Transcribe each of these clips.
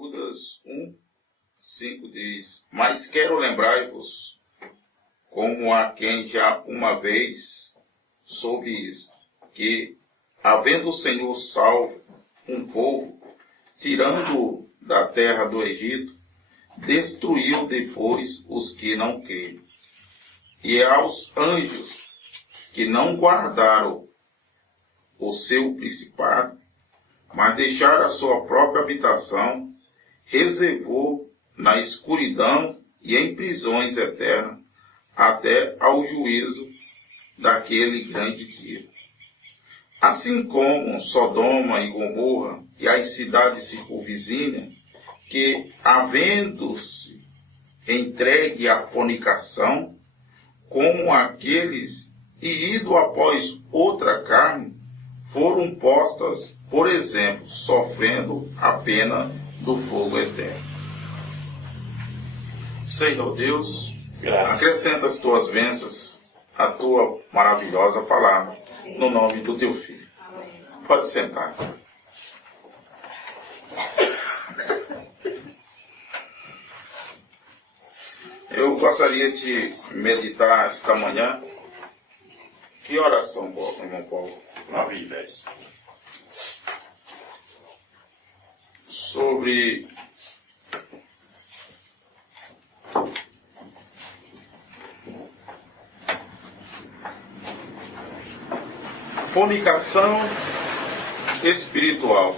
Judas 1:5 diz: Mas quero lembrar-vos, como a quem já uma vez soube isto, que, havendo o Senhor salvo um povo, tirando-o da terra do Egito, destruiu depois os que não creram. E aos anjos que não guardaram o seu principado, mas deixaram a sua própria habitação, reservou na escuridão e em prisões eternas, até ao juízo daquele grande dia. Assim como Sodoma e Gomorra e as cidades circunvizinhas, que, havendo-se entregue à fornicação, como aqueles e ido após outra carne, foram postas, por exemplo, sofrendo a pena do fogo eterno. Senhor Deus, graças. Acrescenta as tuas bênçãos à tua maravilhosa palavra, no nome do teu Filho. Amém. Pode sentar. Eu gostaria de meditar esta manhã. Que horas são, irmão Paulo? 9h10. Sobre fornicação espiritual.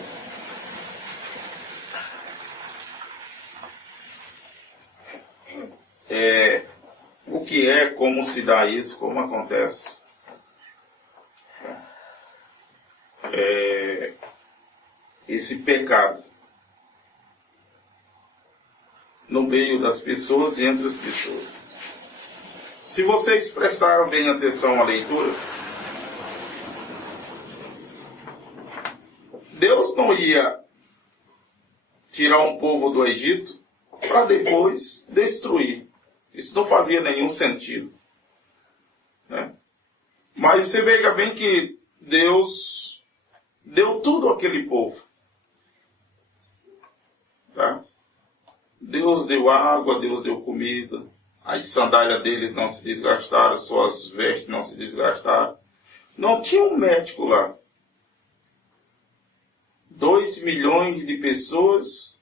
O que é, como se dá isso, como acontece? Esse pecado no meio das pessoas e entre as pessoas. Se vocês prestaram bem atenção à leitura, Deus não ia tirar um povo do Egito para depois destruir. Isso não fazia nenhum sentido, né? Mas você veja bem que Deus deu tudo àquele povo. Tá? Deus deu água, Deus deu comida, as sandálias deles não se desgastaram, suas vestes não se desgastaram. Não tinha um médico lá. 2 milhões de pessoas,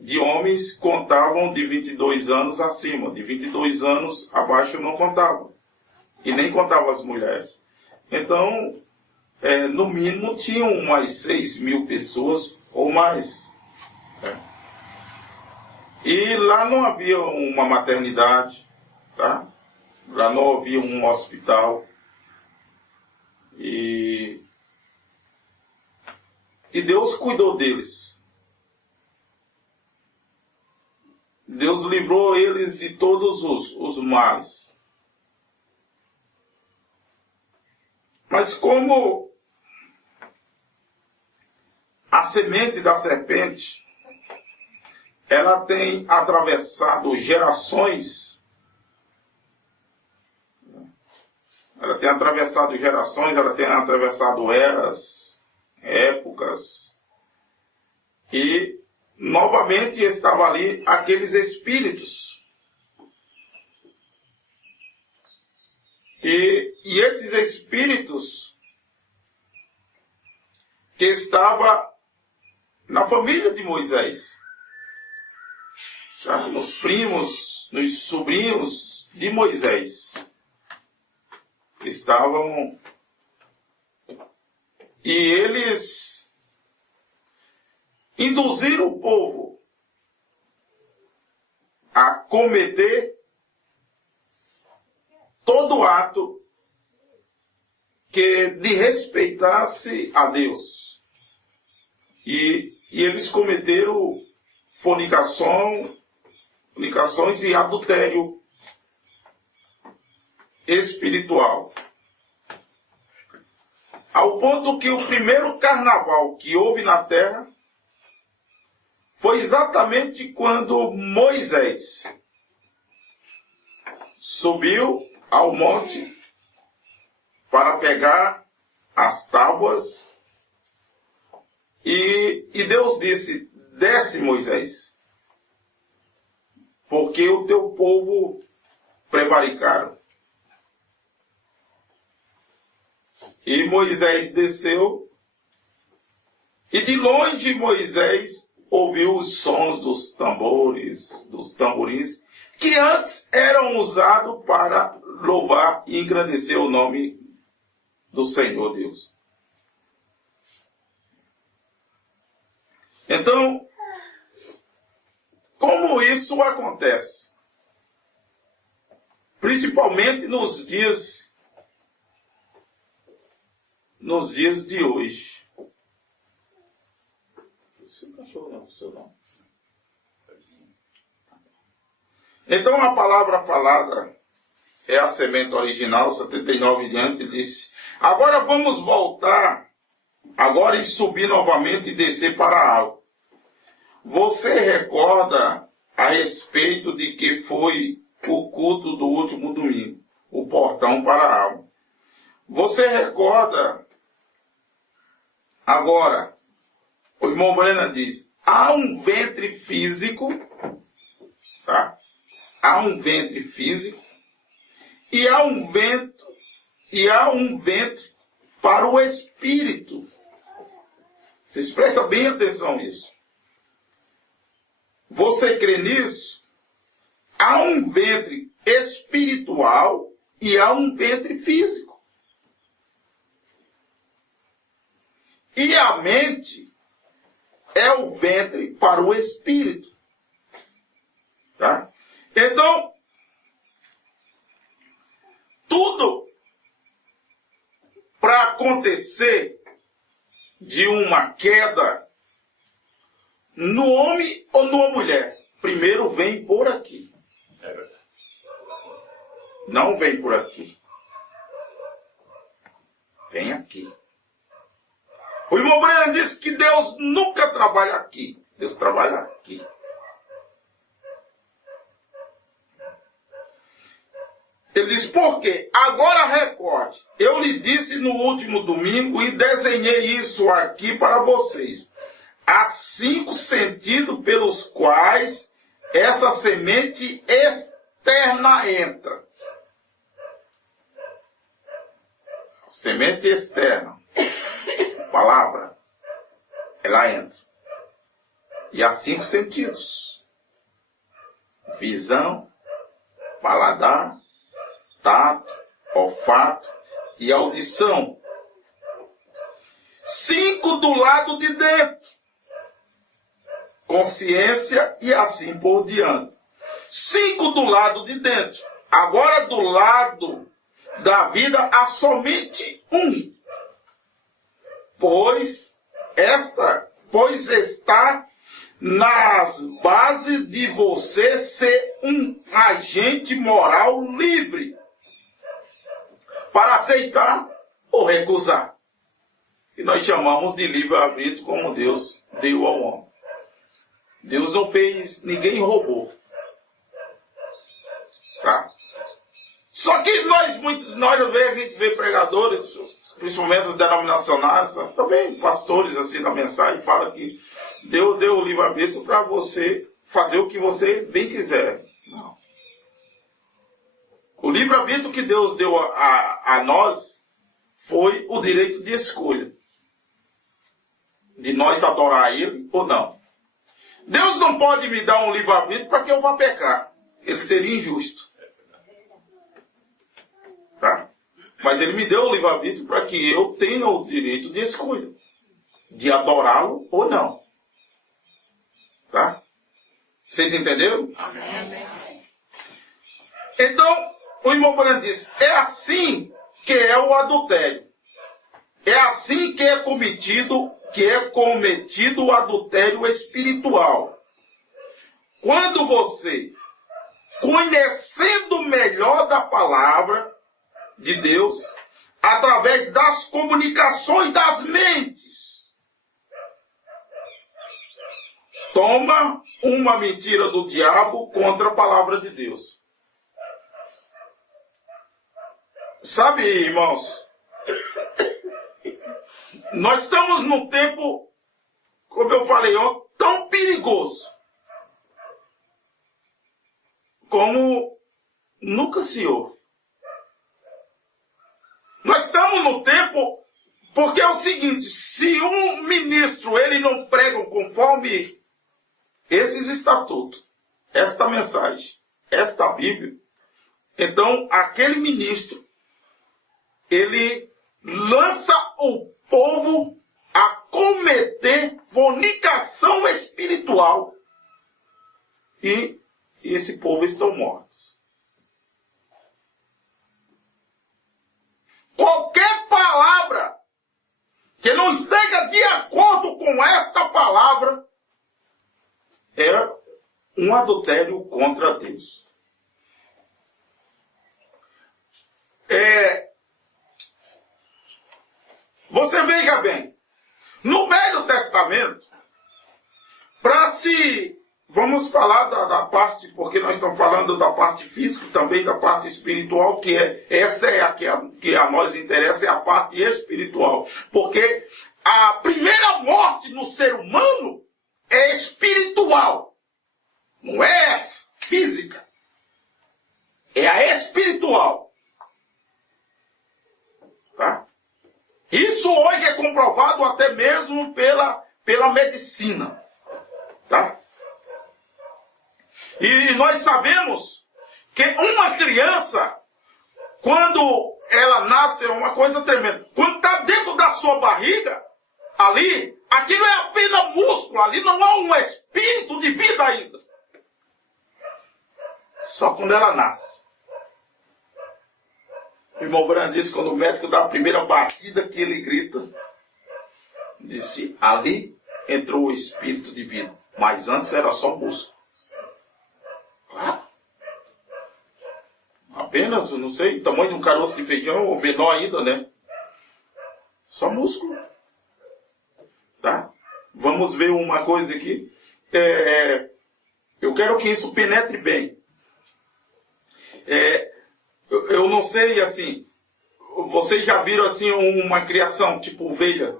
de homens, contavam de 22 anos acima. De 22 anos abaixo não contavam. E nem contavam as mulheres. Então, no mínimo, tinham umas 6 mil pessoas ou mais. E lá não havia uma maternidade, tá? Lá não havia um hospital. E Deus cuidou deles. Deus livrou eles de todos os males. Mas como a semente da serpente, ela tem atravessado gerações, ela tem atravessado eras, épocas, e novamente estavam ali aqueles espíritos. E esses espíritos que estavam na família de Moisés, tá? Nos primos, nos sobrinhos de Moisés, estavam, e eles induziram o povo a cometer todo ato que desrespeitasse a Deus. E eles cometeram fornicações e adultério espiritual. Ao ponto que o primeiro carnaval que houve na terra foi exatamente quando Moisés subiu ao monte para pegar as tábuas E Deus disse, desce Moisés, porque o teu povo prevaricaram. E Moisés desceu, e de longe Moisés ouviu os sons dos tambores, dos tamborins, que antes eram usados para louvar e engrandecer o nome do Senhor Deus. Então, como isso acontece? Principalmente nos dias de hoje. Então a palavra falada é a semente original, 79 em diante, disse: agora vamos voltar, agora e subir novamente e descer para a água. Você recorda a respeito de que foi o culto do último domingo, o portão para a água. Você recorda agora, o irmão Brena diz, há um ventre físico, tá? Há um ventre físico e há um ventre para o espírito. Vocês prestam bem atenção nisso. Você crê nisso? Há um ventre espiritual e há um ventre físico. E a mente é o ventre para o espírito. Tá? Então, tudo para acontecer de uma queda no homem ou numa mulher, primeiro vem por aqui. Não vem por aqui. Vem aqui. O irmão Breno disse que Deus nunca trabalha aqui. Deus trabalha aqui. Ele diz, por quê? Agora recorde. Eu lhe disse no último domingo e desenhei isso aqui para vocês. Há 5 sentidos pelos quais essa semente externa entra. Semente externa. Palavra. Ela entra. E há 5 sentidos. Visão, paladar, tato, olfato e audição. 5 do lado de dentro. Consciência e assim por diante. 5 do lado de dentro. Agora do lado da vida há somente um. Pois está nas bases de você ser um agente moral livre para aceitar ou recusar. E nós chamamos de livre-arbítrio como Deus deu ao homem. Deus não fez ninguém robô. Tá? Só que nós às vezes a gente vê pregadores, principalmente os denominacionais, também pastores assim na mensagem, fala que Deus deu o livre-arbítrio para você fazer o que você bem quiser. Não. O livre-arbítrio que Deus deu a nós foi o direito de escolha. De nós adorar Ele ou não. Deus não pode me dar um livre-arbítrio para que eu vá pecar. Ele seria injusto. Tá? Mas Ele me deu o livre-arbítrio para que eu tenha o direito de escolha. De adorá-lo ou não. Tá? Vocês entenderam? Amém. Então, o irmão Breno disse, é assim que é o adultério. É assim que é cometido o adultério espiritual. Quando você, conhecendo melhor da palavra de Deus, através das comunicações das mentes, toma uma mentira do diabo contra a palavra de Deus. Sabe, irmãos, nós estamos num tempo como eu falei ontem, tão perigoso como nunca se ouve. Nós estamos no tempo, porque é o seguinte, se um ministro ele não prega conforme esses estatutos, esta mensagem, esta Bíblia, então aquele ministro, ele lança o povo a cometer fornicação espiritual e esse povo estão mortos. Qualquer palavra que não esteja de acordo com esta palavra é um adultério contra Deus. Você veja bem, no Velho Testamento, vamos falar da parte, porque nós estamos falando da parte física, também da parte espiritual, esta é a que a nós interessa, é a parte espiritual. Porque a primeira morte no ser humano é espiritual. Não é essa, física. É a espiritual. Tá? Isso hoje é comprovado até mesmo pela medicina. Tá? E nós sabemos que uma criança, quando ela nasce, é uma coisa tremenda. Quando está dentro da sua barriga, ali, aquilo é apenas músculo, ali não há um espírito de vida ainda. Só quando ela nasce. O irmão Branco disse, quando o médico dá a primeira batida que ele grita, disse, ali entrou o espírito de vida. Mas antes era só músculo. Claro. Apenas, não sei, tamanho de um caroço de feijão, ou menor ainda, né? Só músculo. Tá? Vamos ver uma coisa aqui. Eu quero que isso penetre bem. Eu não sei, assim, vocês já viram, assim, uma criação, tipo ovelha,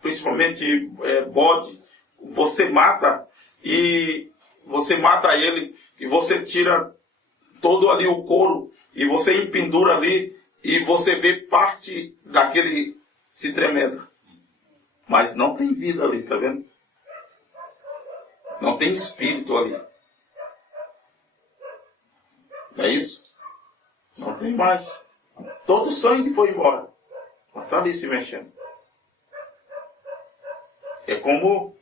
principalmente bode, você mata ele e você tira todo ali o couro e você empendura ali e você vê parte daquele se tremendo. Mas não tem vida ali, tá vendo? Não tem espírito ali. Não é isso? Não tem mais. Todo o sangue foi embora. Mas está ali se mexendo. É como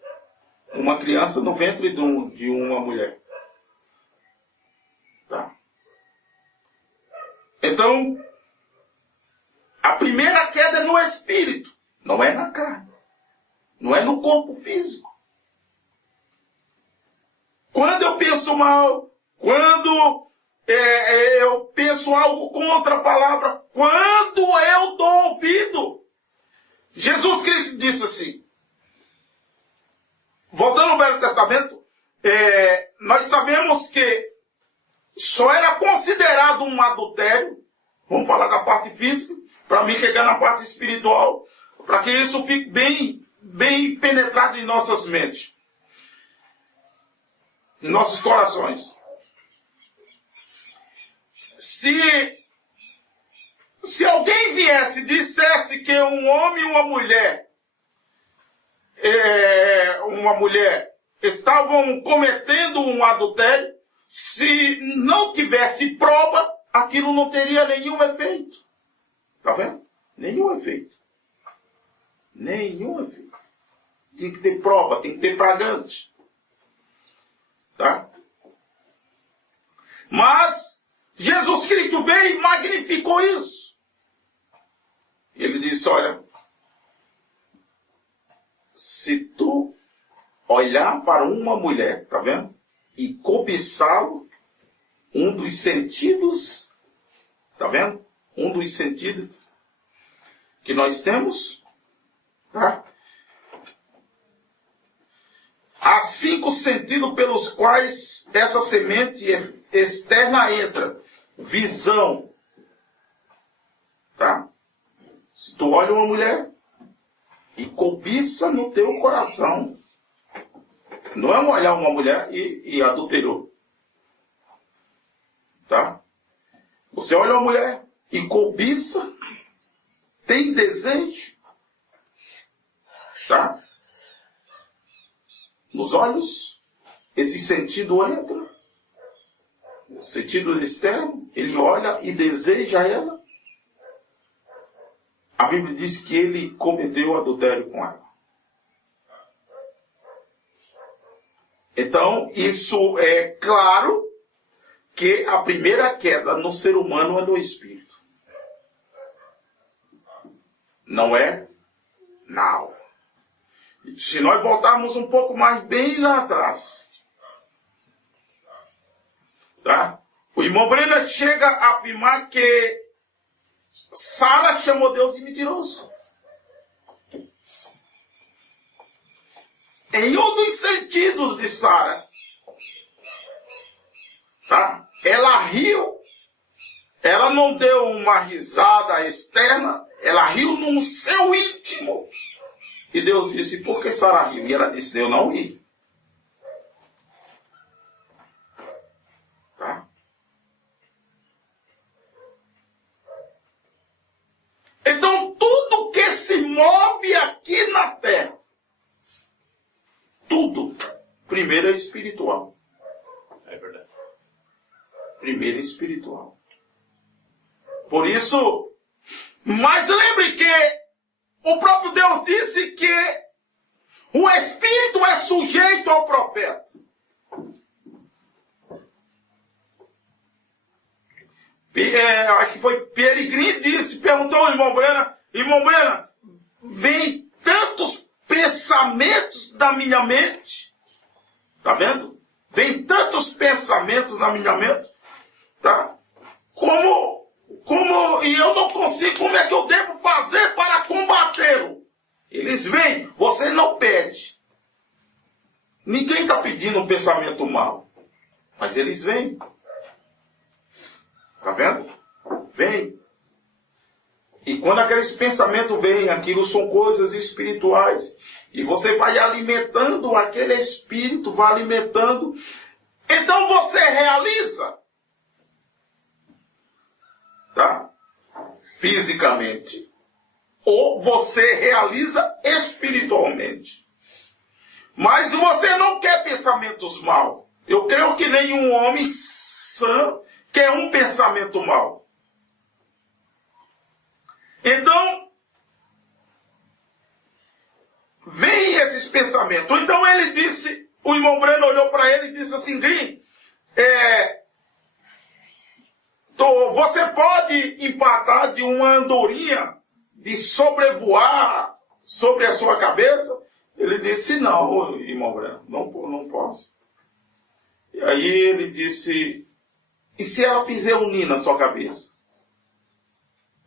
uma criança no ventre de uma mulher. Tá? Então, a primeira queda é no espírito. Não é na carne. Não é no corpo físico. Quando eu penso mal, quando eu penso algo contra a palavra, quando eu dou ouvido. Jesus Cristo disse assim, voltando ao Velho Testamento, nós sabemos que só era considerado um adultério, vamos falar da parte física, para mim chegar na parte espiritual, para que isso fique bem penetrado em nossas mentes, em nossos corações. Se alguém viesse e dissesse que um homem e uma mulher estavam cometendo um adultério, se não tivesse prova, aquilo não teria nenhum efeito. Tá vendo? Nenhum efeito. Nenhum efeito. Tem que ter prova, tem que ter flagrante. Tá? Mas Jesus Cristo veio e magnificou isso. Ele disse, olha, se tu olhar para uma mulher, tá vendo? E cobiçá-lo, um dos sentidos, tá vendo? Um dos sentidos que nós temos, tá? Há 5 sentidos pelos quais essa semente externa entra. Visão. Tá? Se tu olha uma mulher, e cobiça no teu coração. Não é olhar uma mulher e adulterou. Tá? Você olha uma mulher e cobiça, tem desejo, tá? Nos olhos, esse sentido entra, o sentido externo, ele olha e deseja ela. A Bíblia diz que ele cometeu adultério com ela. Então, isso é claro que a primeira queda no ser humano é no espírito. Não é na alma. Se nós voltarmos um pouco mais bem lá atrás, tá? O irmão Brenner chega a afirmar que Sara chamou Deus de mentiroso. Em um dos sentidos de Sara, tá? Ela riu, ela não deu uma risada externa, ela riu no seu íntimo. E Deus disse, por que Sara riu? E ela disse, eu não ri. Tá? Então, tudo que se move aqui na terra, tudo, primeiro é espiritual. É verdade. Primeiro é espiritual. Por isso, mas lembre que o próprio Deus disse que o espírito é sujeito ao profeta. Acho que foi Peregrini disse, perguntou ao irmão Brena, vem tantos pensamentos da minha mente, tá vendo? Vem tantos pensamentos na minha mente, tá? E eu não consigo, como é que eu devo fazer para combatê-lo? Eles vêm, você não pede. Ninguém está pedindo um pensamento mau, mas eles vêm. Tá vendo? Vem. E quando aqueles pensamentos vêm, aquilo são coisas espirituais. E você vai alimentando aquele espírito, vai alimentando. Então você realiza. Tá? Fisicamente. Ou você realiza espiritualmente. Mas você não quer pensamentos maus. Eu creio que nenhum homem sã quer um pensamento mau. Então, vem esses pensamentos. Então ele disse, o irmão Breno olhou para ele e disse assim, Green, você pode empatar de uma andorinha, de sobrevoar sobre a sua cabeça? Ele disse, não, irmão Breno, não posso. E aí ele disse, e se ela fizer um ninho na sua cabeça?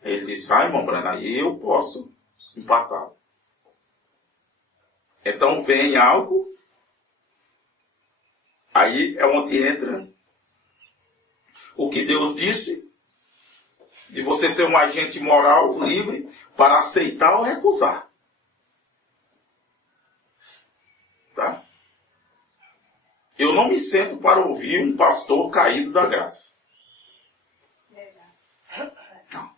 Ele disse, irmão Breno, aí eu posso empatar. Então vem algo, aí é onde entra o que Deus disse, de você ser um agente moral livre para aceitar ou recusar. Tá? Eu não me sento para ouvir um pastor caído da graça. Não.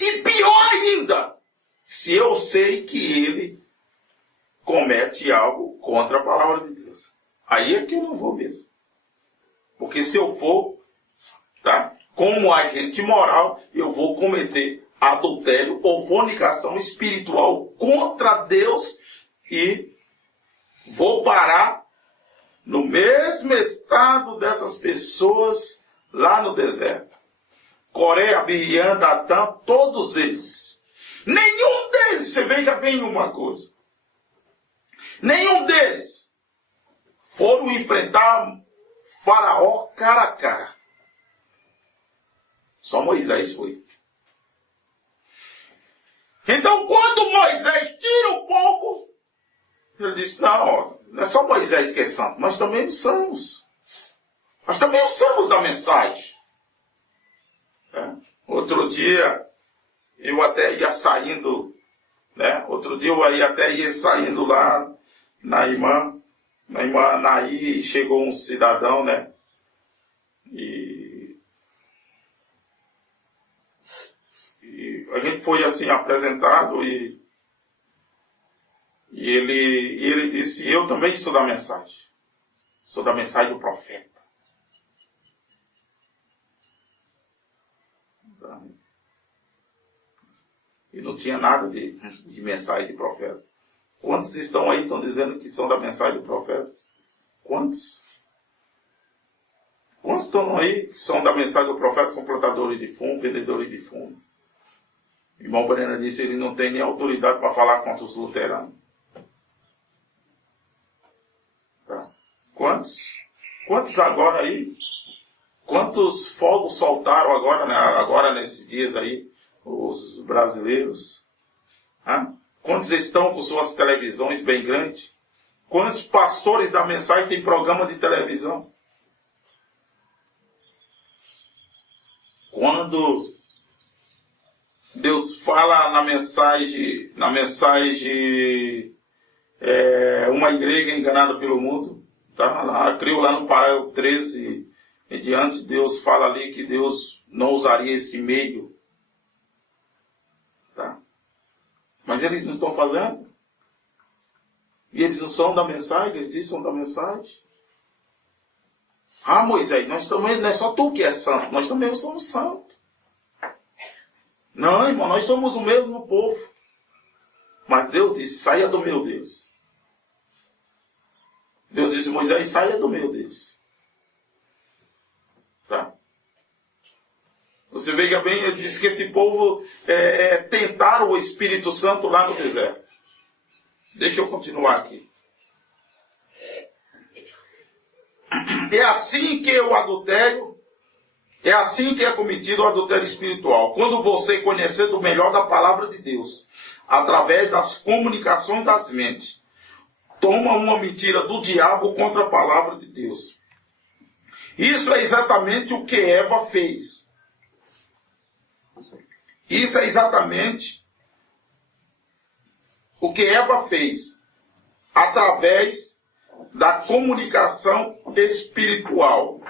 E pior ainda, se eu sei que ele comete algo contra a palavra de Deus. Aí é que eu não vou mesmo. Porque se eu for, tá, como agente moral, eu vou cometer adultério ou fornicação espiritual contra Deus e vou parar no mesmo estado dessas pessoas lá no deserto. Coré, Abirriã, Datã, todos eles. Nenhum deles, você veja bem uma coisa. Nenhum deles foram enfrentar Faraó cara a cara. Só Moisés foi. Então, quando Moisés tira o povo, ele disse, não é só Moisés que é santo, nós também somos. Nós também somos da mensagem. Outro dia, eu até ia saindo né? Outro dia eu aí até ia saindo lá na irmã Naí, chegou um cidadão, né? E a gente foi assim apresentado e ele disse, eu também sou da mensagem. Sou da mensagem do profeta. E não tinha nada de mensagem de profeta. Quantos estão aí estão dizendo que são da mensagem do profeta? Quantos? Quantos estão aí que são da mensagem do profeta, são plantadores de fumo, vendedores de fumo? O irmão Brena disse que ele não tem nem autoridade para falar contra os luteranos. Tá? Quantos? Quantos agora aí? Quantos fogos soltaram agora, né? Agora nesses dias aí, os brasileiros? Hã? Quantos estão com suas televisões bem grandes? Quantos pastores da mensagem têm programa de televisão? Quando Deus fala na mensagem uma igreja enganada pelo mundo, tá? Lá, criou lá no parágrafo 13 em diante, Deus fala ali que Deus não usaria esse meio, tá? Mas eles não estão fazendo. E eles não são da mensagem, eles dizem que são da mensagem. Ah, Moisés, nós também, não é só tu que é santo, nós também somos santos. Não, irmão, nós somos o mesmo povo. Mas Deus disse, saia do meu Deus. Deus disse, Moisés, saia do meu Deus. Tá? Você veja bem, ele disse que esse povo tentaram o Espírito Santo lá no deserto. Deixa eu continuar aqui. É assim que o adultério, é assim que é cometido o adultério espiritual. Quando você conhecer do melhor da palavra de Deus, através das comunicações das mentes, toma uma mentira do diabo contra a palavra de Deus. Isso é exatamente o que Eva fez. Isso é exatamente o que Eva fez através da comunicação espiritual,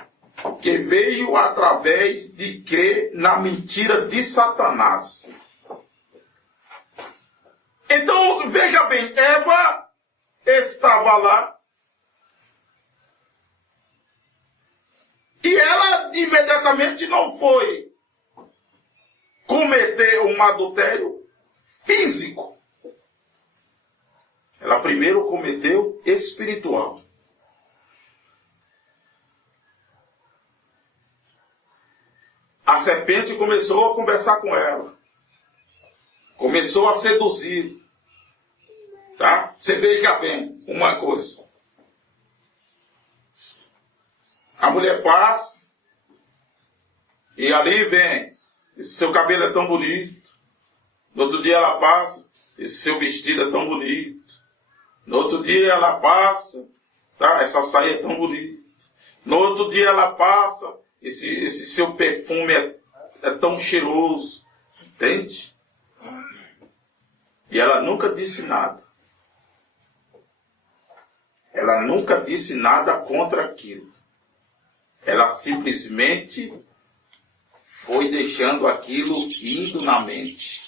que veio através de crer na mentira de Satanás. Então, veja bem, Eva estava lá e ela imediatamente não foi cometer um adultério físico. Ela primeiro cometeu espiritual. A serpente começou a conversar com ela. Começou a seduzir. Tá? Você veja bem uma coisa. A mulher passa e ali vem. Esse seu cabelo é tão bonito. No outro dia ela passa. Esse seu vestido é tão bonito. No outro dia ela passa, tá? Essa saia é tão bonita. No outro dia ela passa, esse seu perfume é tão cheiroso. Entende? E ela nunca disse nada. Ela nunca disse nada contra aquilo. Ela simplesmente foi deixando aquilo indo na mente.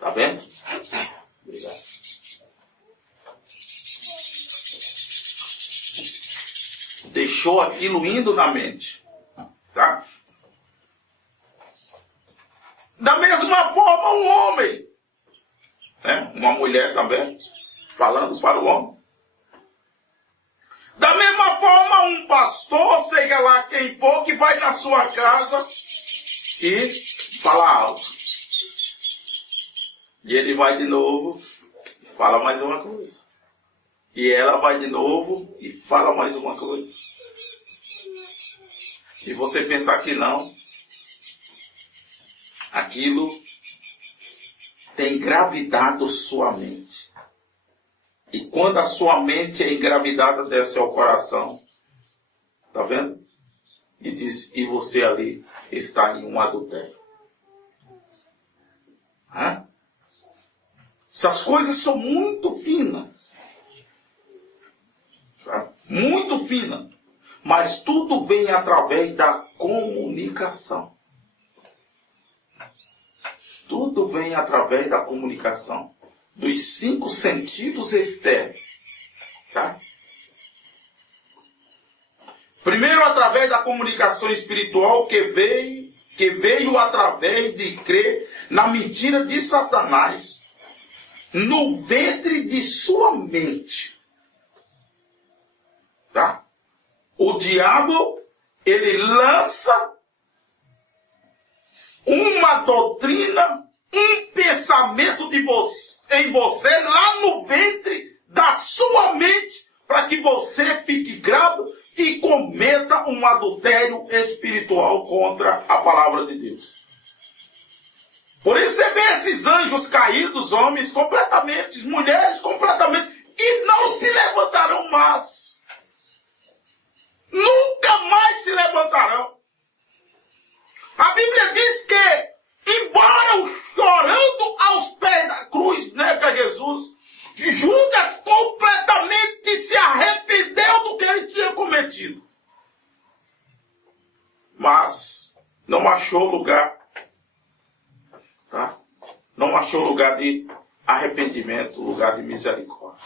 Tá vendo? Obrigado. Deixou aquilo indo na mente. Tá? Da mesma forma um homem. Né? Uma mulher também. Falando para o homem. Da mesma forma um pastor, seja lá quem for, que vai na sua casa e fala alto. E ele vai de novo e fala mais uma coisa. E ela vai de novo e fala mais uma coisa. E você pensar que não, aquilo tem engravidado sua mente. E quando a sua mente é engravidada, desce ao coração. Tá vendo? E diz, e você ali está em um adultério. Hã? Essas coisas são muito finas. Tá? Muito finas. Mas tudo vem através da comunicação. Tudo vem através da comunicação. Dos 5 sentidos externos. Tá? Primeiro, através da comunicação espiritual que veio através de crer na mentira de Satanás no ventre de sua mente. Tá? O diabo, ele lança uma doutrina, um pensamento em você lá no ventre da sua mente, para que você fique grávida e cometa um adultério espiritual contra a palavra de Deus. Por isso você vê esses anjos caídos, homens completamente, mulheres completamente, e não se levantarão mais. Nunca mais se levantarão. A Bíblia diz que, embora chorando aos pés da cruz, nega Jesus, Judas completamente se arrependeu do que ele tinha cometido. Mas não achou lugar. Tá? Não achou lugar de arrependimento, lugar de misericórdia.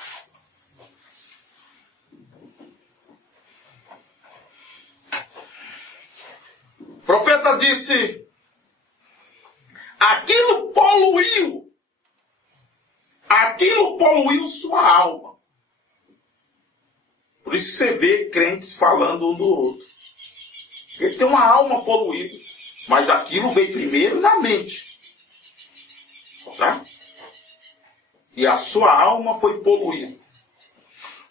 O profeta disse, aquilo poluiu sua alma. Por isso você vê crentes falando um do outro. Ele tem uma alma poluída, mas aquilo veio primeiro na mente. Tá? E a sua alma foi poluída.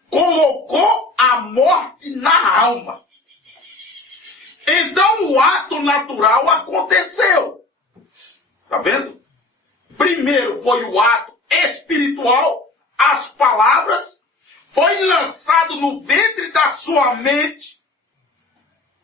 Colocou a morte na alma. Então o ato natural aconteceu. Tá vendo? Primeiro foi o ato espiritual, as palavras, foi lançado no ventre da sua mente.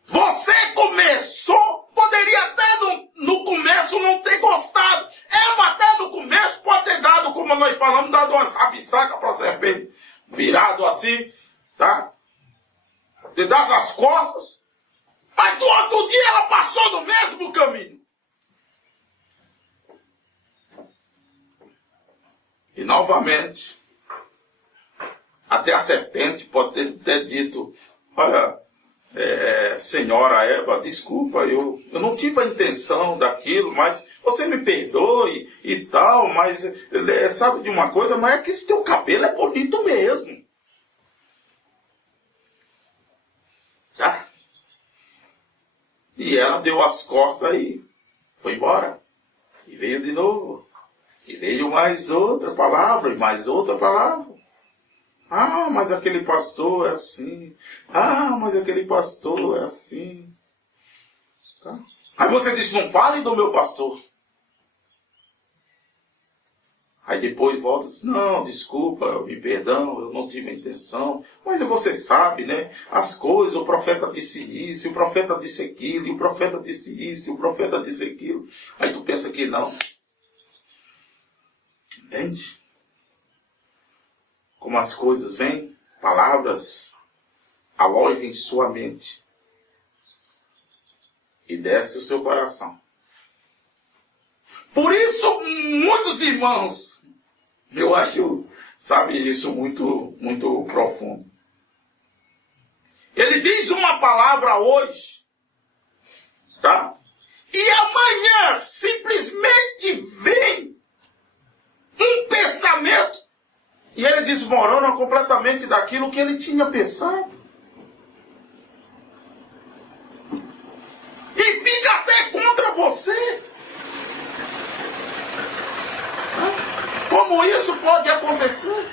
Você começou, poderia até no começo não ter gostado. Eva até no começo pode ter dado, como nós falamos, dado umas rabiçacas para a serpente. Virado assim, tá? Ter dado as costas. Mas do outro dia ela passou no mesmo caminho. E novamente, até a serpente pode ter dito, olha, senhora Eva, desculpa, eu não tive a intenção daquilo, mas você me perdoe e tal, mas sabe de uma coisa, mas é que esse teu cabelo é bonito mesmo. Tá? E ela deu as costas e foi embora. E veio de novo. E veio mais outra palavra, e mais outra palavra. Ah, mas aquele pastor é assim. Ah, mas aquele pastor é assim. Tá? Aí você diz, não fale do meu pastor. Aí depois volta e diz, não, desculpa, me perdão, eu não tive a intenção. Mas você sabe, né? As coisas, o profeta disse isso, o profeta disse aquilo, e o profeta disse isso, e o profeta disse aquilo. Aí tu pensa que não. Entende? Como as coisas vêm, palavras alojam em sua mente e desce o seu coração. Por isso, muitos irmãos, eu acho, sabe, isso muito, muito profundo. Ele diz uma palavra hoje, tá? E amanhã simplesmente vem um pensamento e ele desmorona completamente daquilo que ele tinha pensado. E fica até contra você. Sabe? Como isso pode acontecer?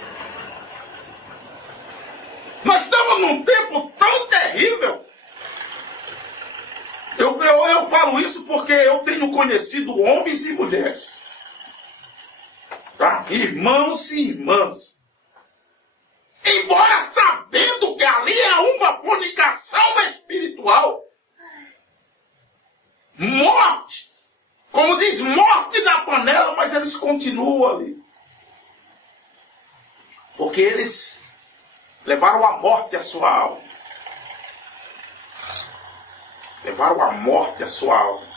Nós estamos num tempo tão terrível. Eu falo isso porque eu tenho conhecido homens e mulheres. Tá? Irmãos e irmãs. Embora sabendo que ali é uma fornicação espiritual. Morte. Como diz, morte na panela, mas eles continuam ali. Porque eles levaram à morte a sua alma. Levaram à morte a sua alma.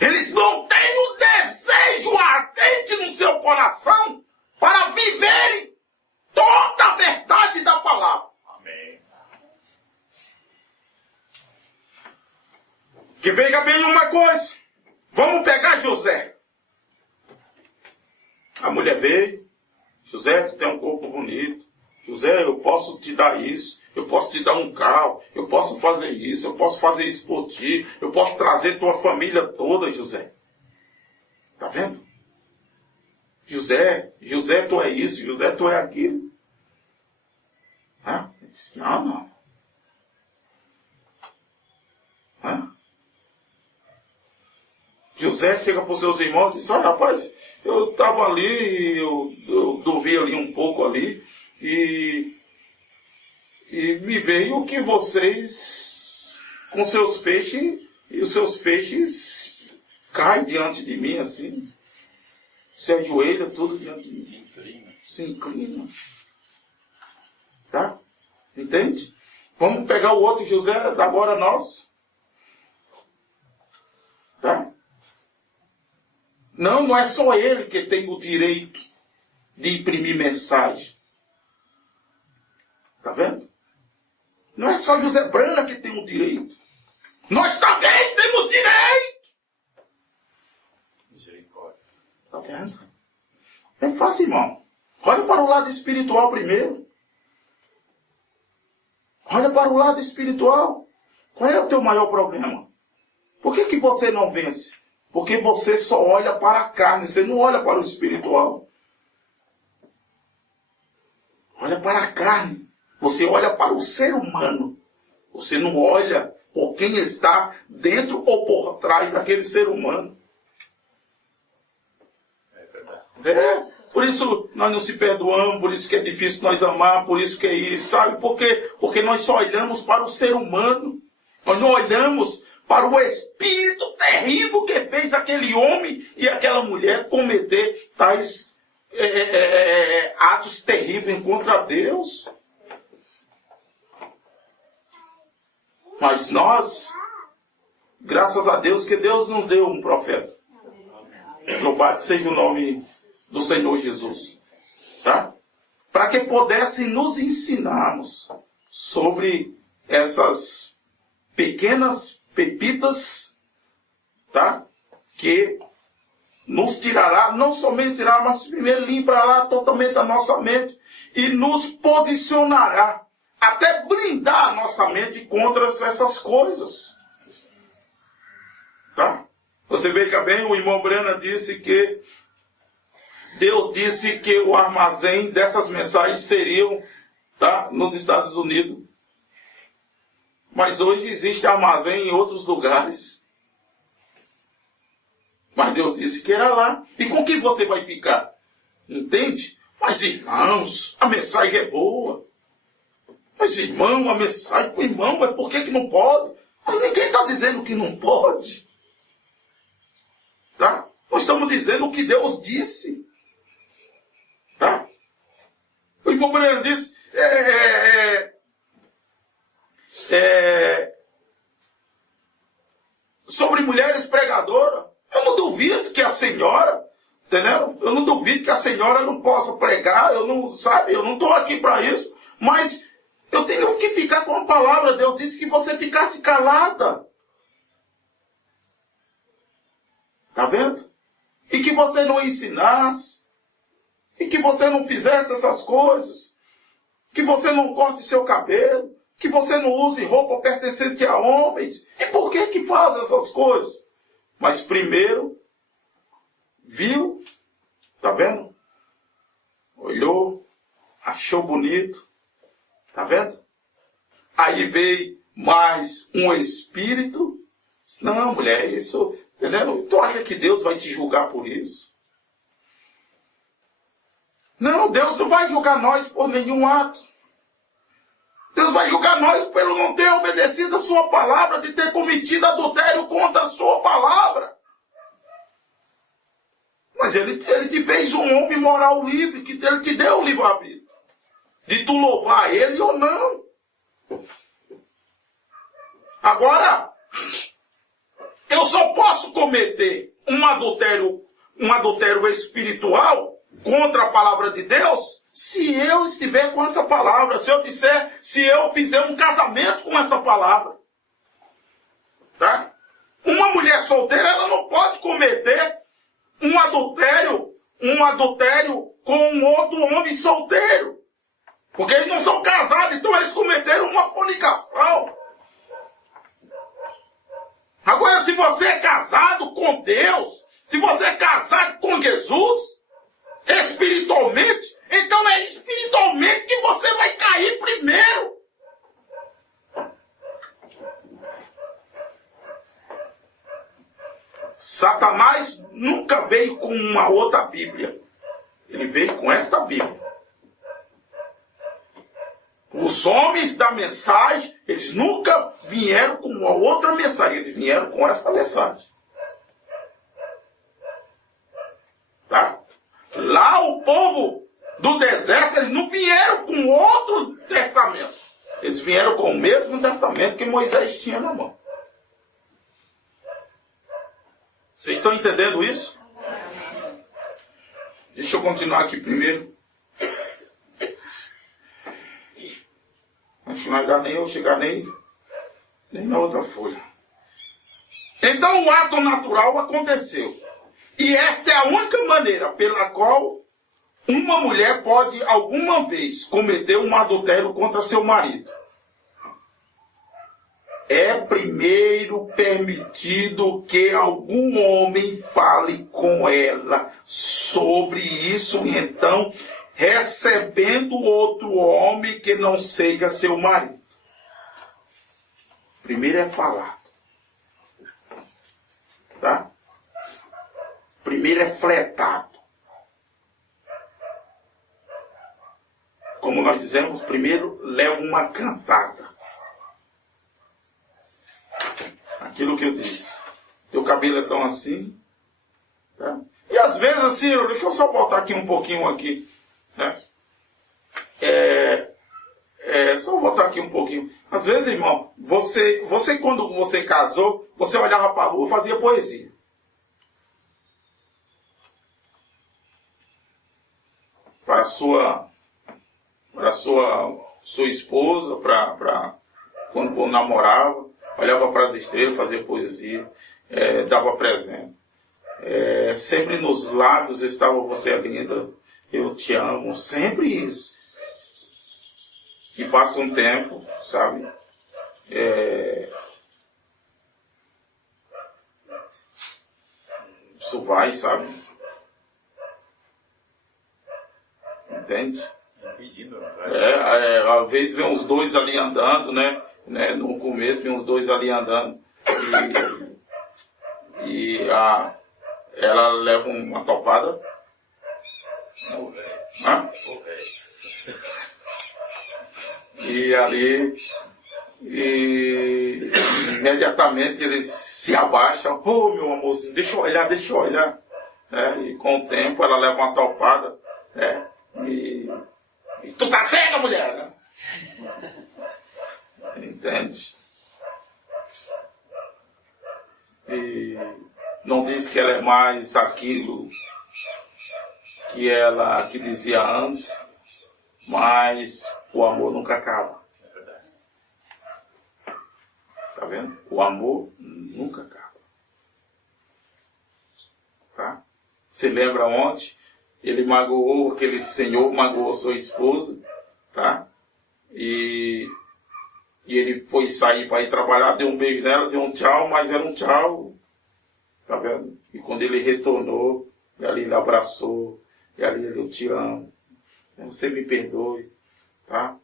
Eles não têm o desejo ardente no seu coração para viverem toda a verdade da palavra. Amém. Que veja bem uma coisa. Vamos pegar José. A mulher veio. José, tu tem um corpo bonito. José, eu posso te dar isso. Eu posso te dar um carro. Eu posso fazer isso. Eu posso fazer isso por ti. Eu posso trazer tua família toda, José. Tá vendo? José, tu é isso. José, tu é aquilo. Ele disse, não. José chega para os seus irmãos e diz, olha, rapaz, eu estava ali, eu dormi ali um pouco ali, e me veio que vocês, com seus feixes, e os seus feixes caem diante de mim, assim, se ajoelha tudo diante de mim. Se inclina. Tá? Entende? Vamos pegar o outro José, agora nós. Tá? Não é só ele que tem o direito de imprimir mensagem. Tá vendo? Não é só José Brana que tem o direito. Nós também temos direito. Misericórdia. Tá vendo? É fácil, irmão. Olha para o lado espiritual primeiro. Olha para o lado espiritual. Qual é o teu maior problema? Por que você não vence? Porque você só olha para a carne, você não olha para o espiritual. Olha para a carne. Você olha para o ser humano. Você não olha por quem está dentro ou por trás daquele ser humano. É verdade. Por isso nós não se perdoamos, por isso que é difícil nós amar, por isso que é isso, sabe? Porque nós só olhamos para o ser humano. Nós não olhamos para o espírito terrível que fez aquele homem e aquela mulher cometer tais atos terríveis contra Deus. Mas nós, graças a Deus, que Deus nos deu um profeta. Louvado seja o nome do Senhor Jesus. Tá? Para que pudessem nos ensinarmos sobre essas pequenas pepitas, tá? Que nos tirará, não somente tirará, mas primeiro limpará totalmente a nossa mente e nos posicionará, até blindar a nossa mente contra essas coisas. Tá? Você veja bem, o irmão Brana disse que Deus disse que o armazém dessas mensagens seriam, tá, nos Estados Unidos. Mas hoje existe armazém em outros lugares. Mas Deus disse que era lá. E com que você vai ficar? Entende? Mas irmãos, a mensagem é boa. Mas irmão, a mensagem para o irmão, mas por que não pode? Mas ninguém está dizendo que não pode. Tá? Nós estamos dizendo o que Deus disse. Tá? O irmão Breno disse, sobre mulheres pregadoras, eu não duvido que a senhora, entendeu? Eu não duvido que a senhora não possa pregar, eu não estou aqui para isso, mas eu tenho que ficar com a palavra. Deus disse que você ficasse calada. Tá vendo? E que você não ensinasse, e que você não fizesse essas coisas, que você não corte seu cabelo, que você não use roupa pertencente a homens. E por que faz essas coisas? Mas primeiro, viu, tá vendo? Olhou, achou bonito, tá vendo? Aí veio mais um espírito. Não, mulher, isso, entendeu? Tu acha que Deus vai te julgar por isso? Não, Deus não vai julgar nós por nenhum ato. Deus vai julgar nós pelo não ter obedecido a sua palavra, de ter cometido adultério contra a sua palavra. Mas ele te fez um homem moral livre, que ele te deu o livre-arbítrio. de tu louvar ele ou não. Agora, eu só posso cometer um adultério espiritual contra a palavra de Deus se eu estiver com essa palavra, se eu fizer um casamento com essa palavra. Tá? Uma mulher solteira, ela não pode cometer um adultério com um outro homem solteiro. Porque eles não são casados, então eles cometeram uma fornicação. Agora, se você é casado com Deus, se você é casado com Jesus, espiritualmente, então é espiritualmente que você vai cair primeiro. Satanás nunca veio com uma outra Bíblia. Ele veio com esta Bíblia. Os homens da mensagem, eles nunca vieram com uma outra mensagem. Eles vieram com esta mensagem. Tá? Lá o povo do deserto, eles não vieram com outro testamento. Eles vieram com o mesmo testamento que Moisés tinha na mão. Vocês estão entendendo isso? Deixa eu continuar aqui primeiro. Acho que não vai dar nem eu chegar nem na outra folha. Então o ato natural aconteceu. E esta é a única maneira pela qual uma mulher pode alguma vez cometer um adultério contra seu marido. É primeiro permitido que algum homem fale com ela sobre isso, e então, recebendo outro homem que não seja seu marido. Primeiro é falado. Tá? Primeiro é fletado. Como nós dizemos, primeiro leva uma cantada. Aquilo que eu disse. Teu cabelo é tão assim. Tá? E às vezes assim, deixa eu só voltar aqui um pouquinho aqui. Né? Só voltar aqui um pouquinho. Às vezes, irmão, você quando você casou, você olhava para a rua e fazia poesia. Para sua esposa, quando namorava, olhava para as estrelas, fazia poesia, dava presente. Sempre nos lábios estava você é linda, eu te amo, sempre isso. E passa um tempo, sabe? Isso vai, sabe? Entende? Às vezes vem uns dois ali andando, né? No começo vem uns dois ali andando. E ela leva uma topada. E ali, imediatamente eles se abaixam. Pô, meu amorzinho, deixa eu olhar. E com o tempo ela leva uma topada. E tu tá cega, mulher, né? Entende? E não diz que ela é mais aquilo que dizia antes, mas o amor nunca acaba. Tá vendo? O amor nunca acaba. Tá? Você lembra ontem? Aquele senhor magoou sua esposa, tá? E ele foi sair para ir trabalhar, deu um beijo nela, deu um tchau, mas era um tchau, tá vendo? E quando ele retornou, e ali ele abraçou, e ali ele, eu te amo, você me perdoe, tá?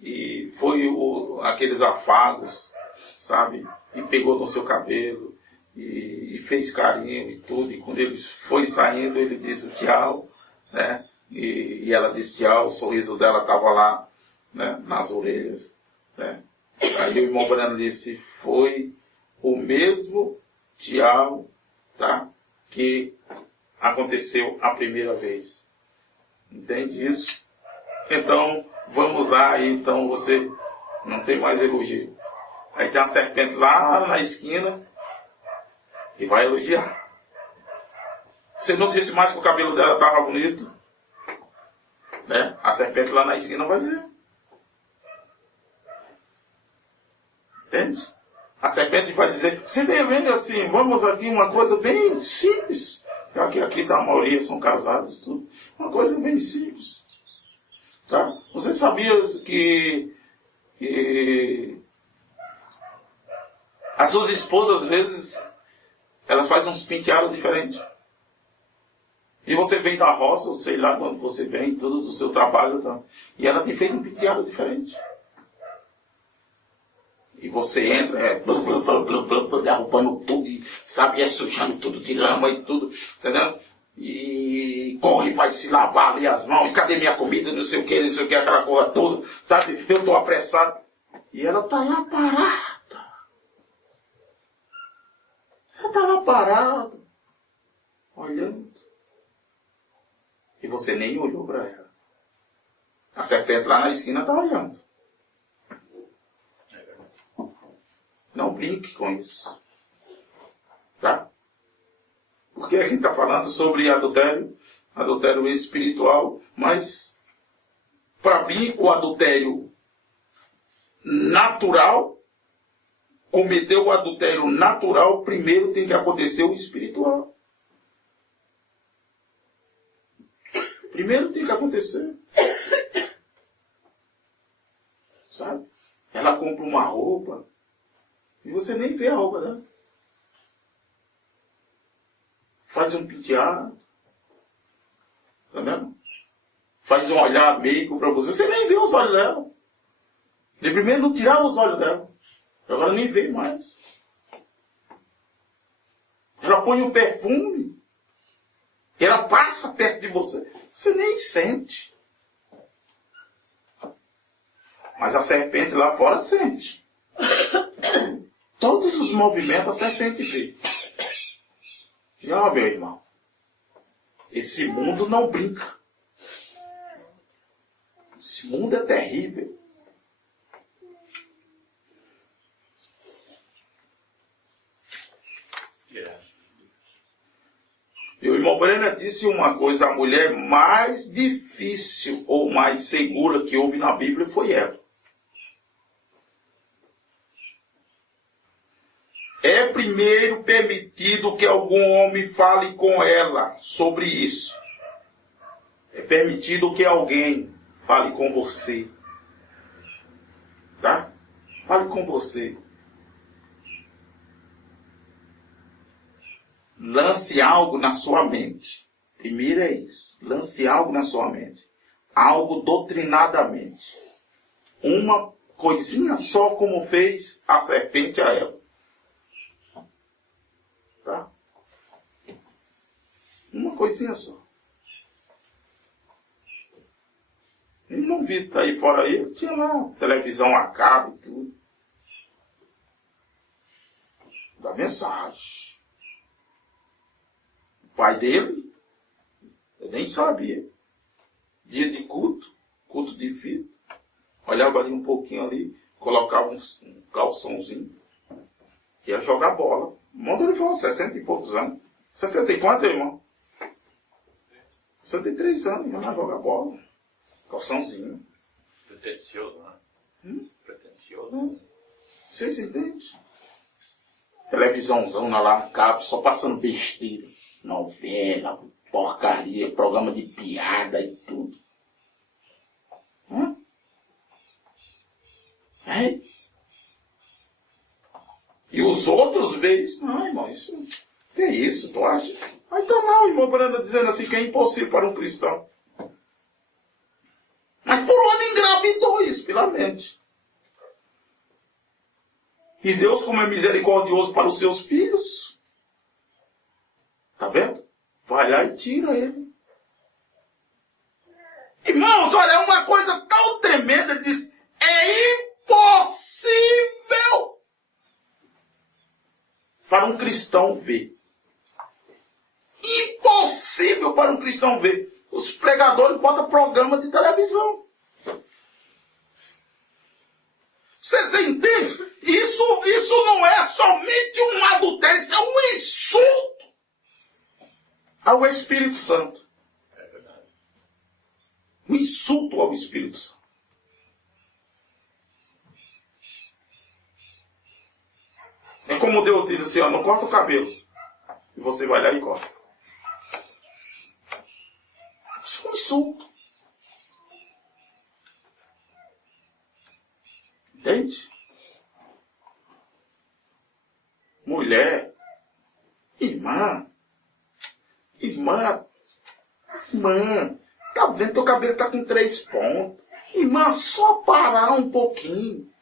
E foi aqueles afagos, sabe? E pegou no seu cabelo, e fez carinho e tudo, e quando ele foi saindo, ele disse tchau, né? E ela disse tchau, o sorriso dela estava lá, né, nas orelhas, né? Aí o irmão Breno disse, foi o mesmo tchau, tá, que aconteceu a primeira vez. Entende isso? Então, vamos lá, aí, então você não tem mais elogio. Aí tem uma serpente lá na esquina e vai elogiar. Você não disse mais que o cabelo dela estava bonito? Né? A serpente lá na esquina vai dizer. Entende? A serpente vai dizer, você veio vendo assim, vamos aqui uma coisa bem simples. Já que aqui tá, a maioria são casados, tudo. Uma coisa bem simples. Tá? Você sabia que as suas esposas, às vezes, elas fazem uns penteados diferentes. E você vem da roça, sei lá de onde você vem, tudo do seu trabalho, tá? E ela tem feito um penteado diferente. E você entra, derrubando tudo, e, sabe, sujando tudo de lama e tudo, entendeu? E corre, vai se lavar ali as mãos, e cadê minha comida, não sei o que, aquela coisa toda, sabe? Eu estou apressado. E ela está lá parada. Ela está lá parada, olhando. E você nem olhou para ela. A serpente lá na esquina está olhando. Não brinque com isso. Tá? Porque a gente está falando sobre adultério espiritual, mas para vir o adultério natural, cometer o adultério natural, primeiro tem que acontecer o espiritual. Primeiro tem que acontecer. Sabe? Ela compra uma roupa e você nem vê a roupa dela. Faz um penteado. Tá vendo? Faz um olhar meigo para você. Você nem vê os olhos dela. De primeiro não tirava os olhos dela. Agora nem vê mais. Ela põe um perfume. E ela passa perto de você. Você nem sente. Mas a serpente lá fora sente. Todos os movimentos a serpente vê. E ó, meu irmão. Esse mundo não brinca. Esse mundo é terrível. E o irmão Brenner disse uma coisa, a mulher mais difícil ou mais segura que houve na Bíblia foi Eva. É primeiro permitido que algum homem fale com ela sobre isso. É permitido que alguém fale com você. Tá? Fale com você. Lance algo na sua mente. Primeiro é isso. Lance algo na sua mente. Algo doutrinadamente. Uma coisinha só como fez a serpente a Eva. Tá? Uma coisinha só. Ele não vi, tá aí fora aí, tinha lá televisão a cabo e tudo. Dá mensagem. O pai dele, eu nem sabia. Dia de culto de filho. Olhava ali um pouquinho ali, colocava um calçãozinho. Ia jogar bola. O irmão dele falou 60 e poucos anos. 60 e quanto, irmão? 63 anos, ia lá jogar bola. Calçãozinho. Pretencioso, né? Pretencioso. Vocês entendem? Televisãozona lá no cabo, só passando besteira. Novela, porcaria, programa de piada e tudo. É? E os outros veem isso. Não, irmão, isso... Que é isso, tu acha? Aí tá lá o irmão Branda dizendo assim que é impossível para um cristão. Mas por onde engravidou isso? Pela mente. E Deus, como é misericordioso para os seus filhos, tá vendo? Vai lá e tira ele. Irmãos, olha, é uma coisa tão tremenda, diz, é impossível para um cristão ver. Impossível para um cristão ver. Os pregadores botam programa de televisão. Vocês entendem? Isso não é somente um adultério, isso é um insulto ao Espírito Santo. É verdade. Um insulto ao Espírito Santo. É como Deus diz assim, ó, não corta o cabelo. E você vai lá e corta. Isso é um insulto. Entende? Mulher, irmã, tá vendo? Teu cabelo tá com 3 pontos. Irmã, só parar um pouquinho.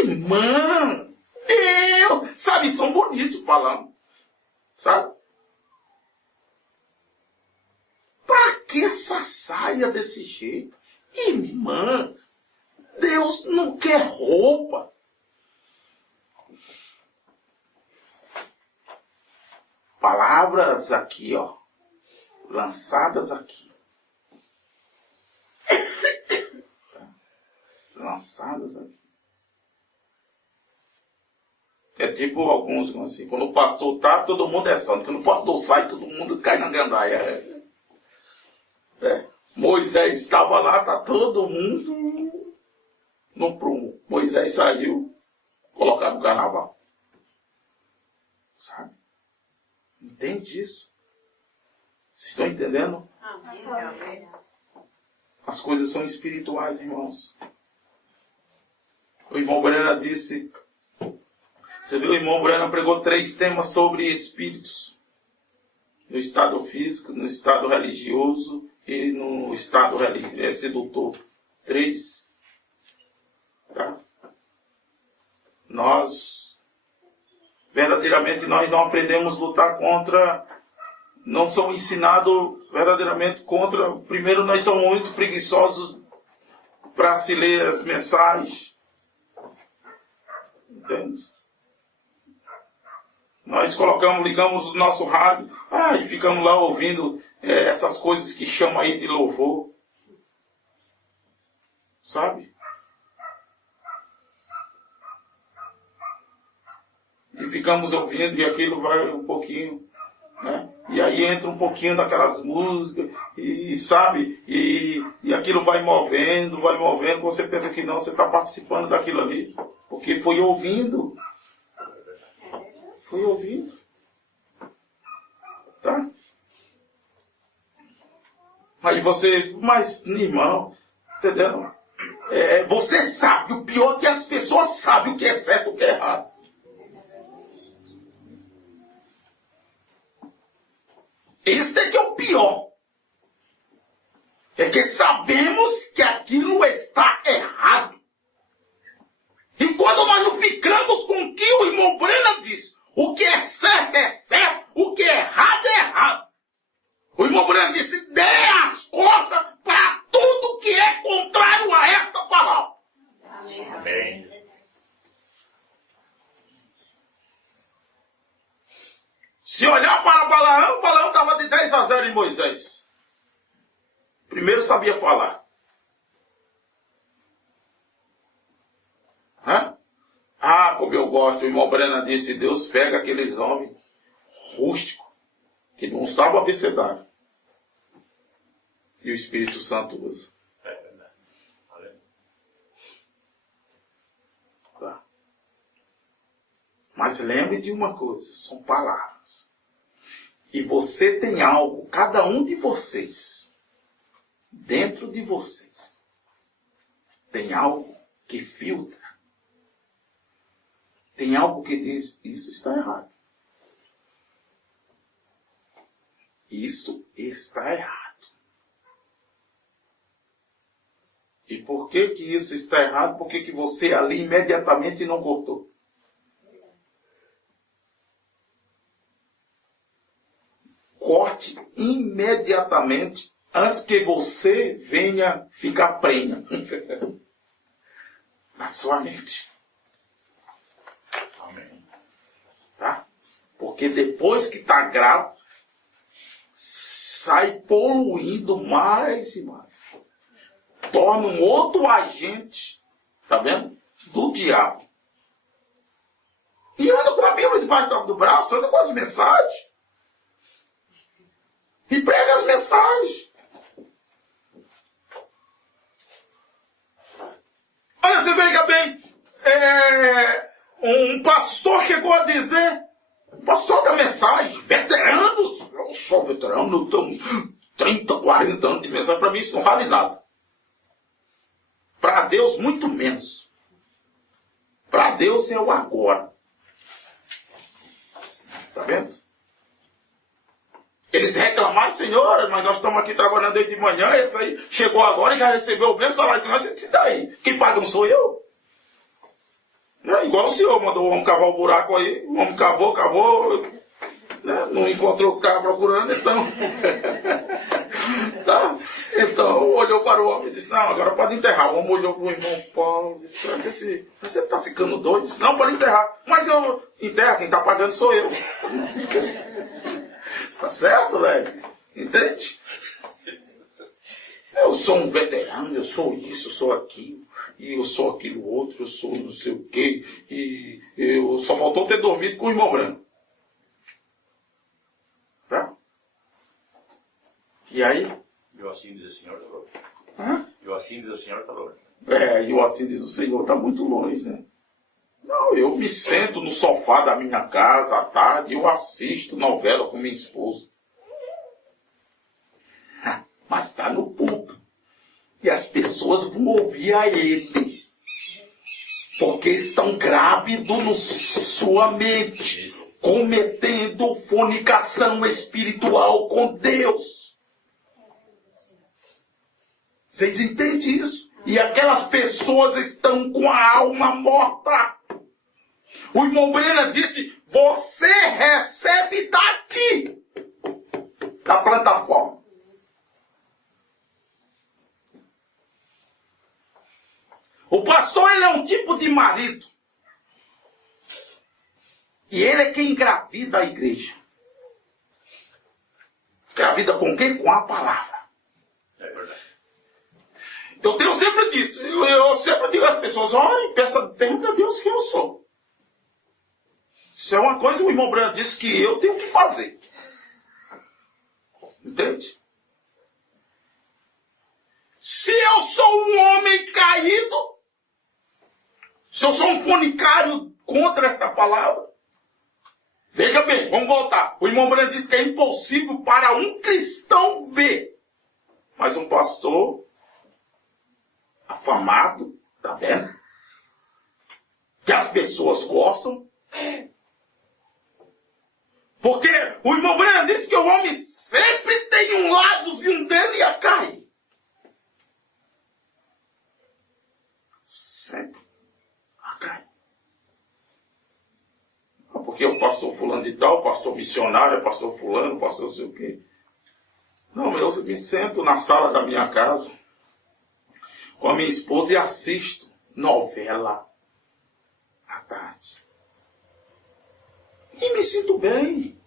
Irmã, Deus, sabe, são bonitos falando, sabe? Pra que essa saia desse jeito? Irmã, Deus não quer roupa. Palavras aqui, ó, lançadas aqui. Lançadas aqui. É tipo alguns assim, quando o pastor tá, todo mundo é santo. Quando o pastor sai, todo mundo cai na gandaia. Moisés estava lá, tá todo mundo no prumo. Moisés saiu, colocaram no carnaval. Sabe? Entende isso? Vocês estão entendendo? As coisas são espirituais, irmãos. O irmão Brena disse... Você viu, o irmão Brena pregou 3 temas sobre espíritos. No estado físico, no estado religioso e no estado sedutor. 3. Tá? Verdadeiramente, nós não aprendemos a lutar contra... Não somos ensinados verdadeiramente contra... Primeiro, nós somos muito preguiçosos para se ler as mensagens. Entende? Nós ligamos o nosso rádio, e ficamos lá ouvindo essas coisas que chamam aí de louvor. Sabe? E ficamos ouvindo e aquilo vai um pouquinho, né? E aí entra um pouquinho daquelas músicas, e sabe? E aquilo vai movendo, você pensa que não, você está participando daquilo ali. Porque foi ouvindo. Foi ouvindo. Tá? Aí você, mas irmão, entendendo? Você sabe, o pior é que as pessoas sabem o que é certo e o que é errado. Este é que é o pior. É que sabemos que aquilo está errado. E quando nós não ficamos com o que o irmão Brena disse, o que é certo, o que é errado. O irmão Brena disse, dê as costas para tudo que é contrário a esta palavra. Amém. Se olhar para Balaão estava de 10-0 em Moisés. Primeiro sabia falar. Como eu gosto, o irmão Brena disse, Deus pega aqueles homens rústicos, que não sabem abecedário. E o Espírito Santo usa. É verdade. Tá. Mas lembre de uma coisa, são palavras. E você tem algo, cada um de vocês, dentro de vocês, tem algo que filtra. Tem algo que diz, isso está errado. Isso está errado. E por que isso está errado? Por que você ali imediatamente não cortou? Corte imediatamente antes que você venha ficar prenha na sua mente. Tá? Porque depois que está grave, sai poluindo mais e mais. Torna um outro agente, tá vendo? Do diabo. E anda com a Bíblia debaixo do braço, anda com as mensagens. E prega as mensagens. Olha, você veja bem, um pastor chegou a dizer, pastor da mensagem, veteranos, eu sou veterano, eu tenho 30, 40 anos de mensagem, para mim isso não vale nada. Para Deus, muito menos. Para Deus é o agora. Está vendo? Eles reclamaram, Senhor, mas nós estamos aqui trabalhando desde de manhã, eles aí chegou agora e já recebeu o mesmo salário que nós, e daí? Quem paga não sou eu. Né? Igual o senhor mandou o homem cavar o buraco aí, o homem cavou, né? Não encontrou o que estava procurando, então... tá? Então olhou para o homem e disse, não, agora pode enterrar. O homem olhou para o irmão Paulo e disse, você está ficando doido? Disse, não, pode enterrar. Mas eu enterro, quem está pagando sou eu. Tá certo, velho? Entende? Eu sou um veterano, eu sou isso, eu sou aquilo, e eu sou aquilo outro, eu sou não sei o quê, e eu só faltou ter dormido com o irmão branco. Tá? E aí? E o assim diz o Senhor está longe. Hã? E o assim diz o Senhor está longe. E o assim diz o Senhor está muito longe, né? Não, eu me sento no sofá da minha casa à tarde e eu assisto novela com minha esposa. Mas está no púlpito. E as pessoas vão ouvir a ele. Porque estão grávidos na sua mente. Cometendo fornicação espiritual com Deus. Vocês entendem isso? E aquelas pessoas estão com a alma morta. O irmão Brena disse, você recebe daqui, da plataforma. O pastor, ele é um tipo de marido. E ele é quem engravida a igreja. Engravida com quem? Com a palavra. É verdade. Eu tenho sempre dito, eu sempre digo às pessoas, orem, pergunta a Deus quem eu sou. Isso é uma coisa que o irmão Brando disse que eu tenho que fazer. Entende? Se eu sou um homem caído, se eu sou um fornicário contra esta palavra, veja bem, vamos voltar. O irmão Brando disse que é impossível para um cristão ver. Mas um pastor afamado, tá vendo? Que as pessoas gostam. Porque o irmão Breno disse que o homem sempre tem um ladozinho dele e a cair. Sempre a cair. Porque o pastor fulano de tal, o pastor missionário, o pastor fulano, o pastor não sei o quê. Não, eu me sento na sala da minha casa com a minha esposa e assisto novela à tarde. E me sinto bem.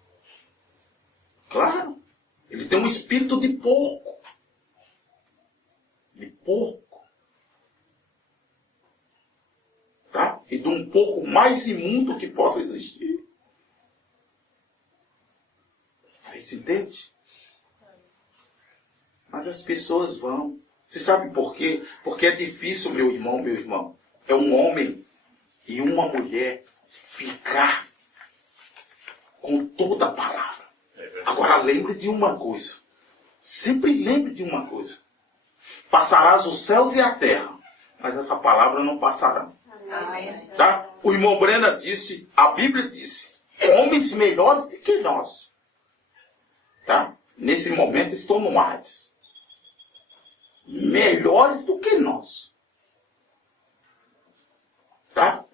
Claro. Ele tem um espírito de porco. De porco. Tá? E de um porco mais imundo que possa existir. Vocês entendem? Mas as pessoas vão. Você sabe por quê? Porque é difícil, meu irmão. É um homem e uma mulher ficar com toda a palavra. Agora lembre de uma coisa. Sempre lembre de uma coisa. Passarás os céus e a terra, mas essa palavra não passará. Tá? O irmão Brena disse, a Bíblia disse, homens melhores do que nós. Tá? Nesse momento estão no Hades. Melhores do que nós. Tá?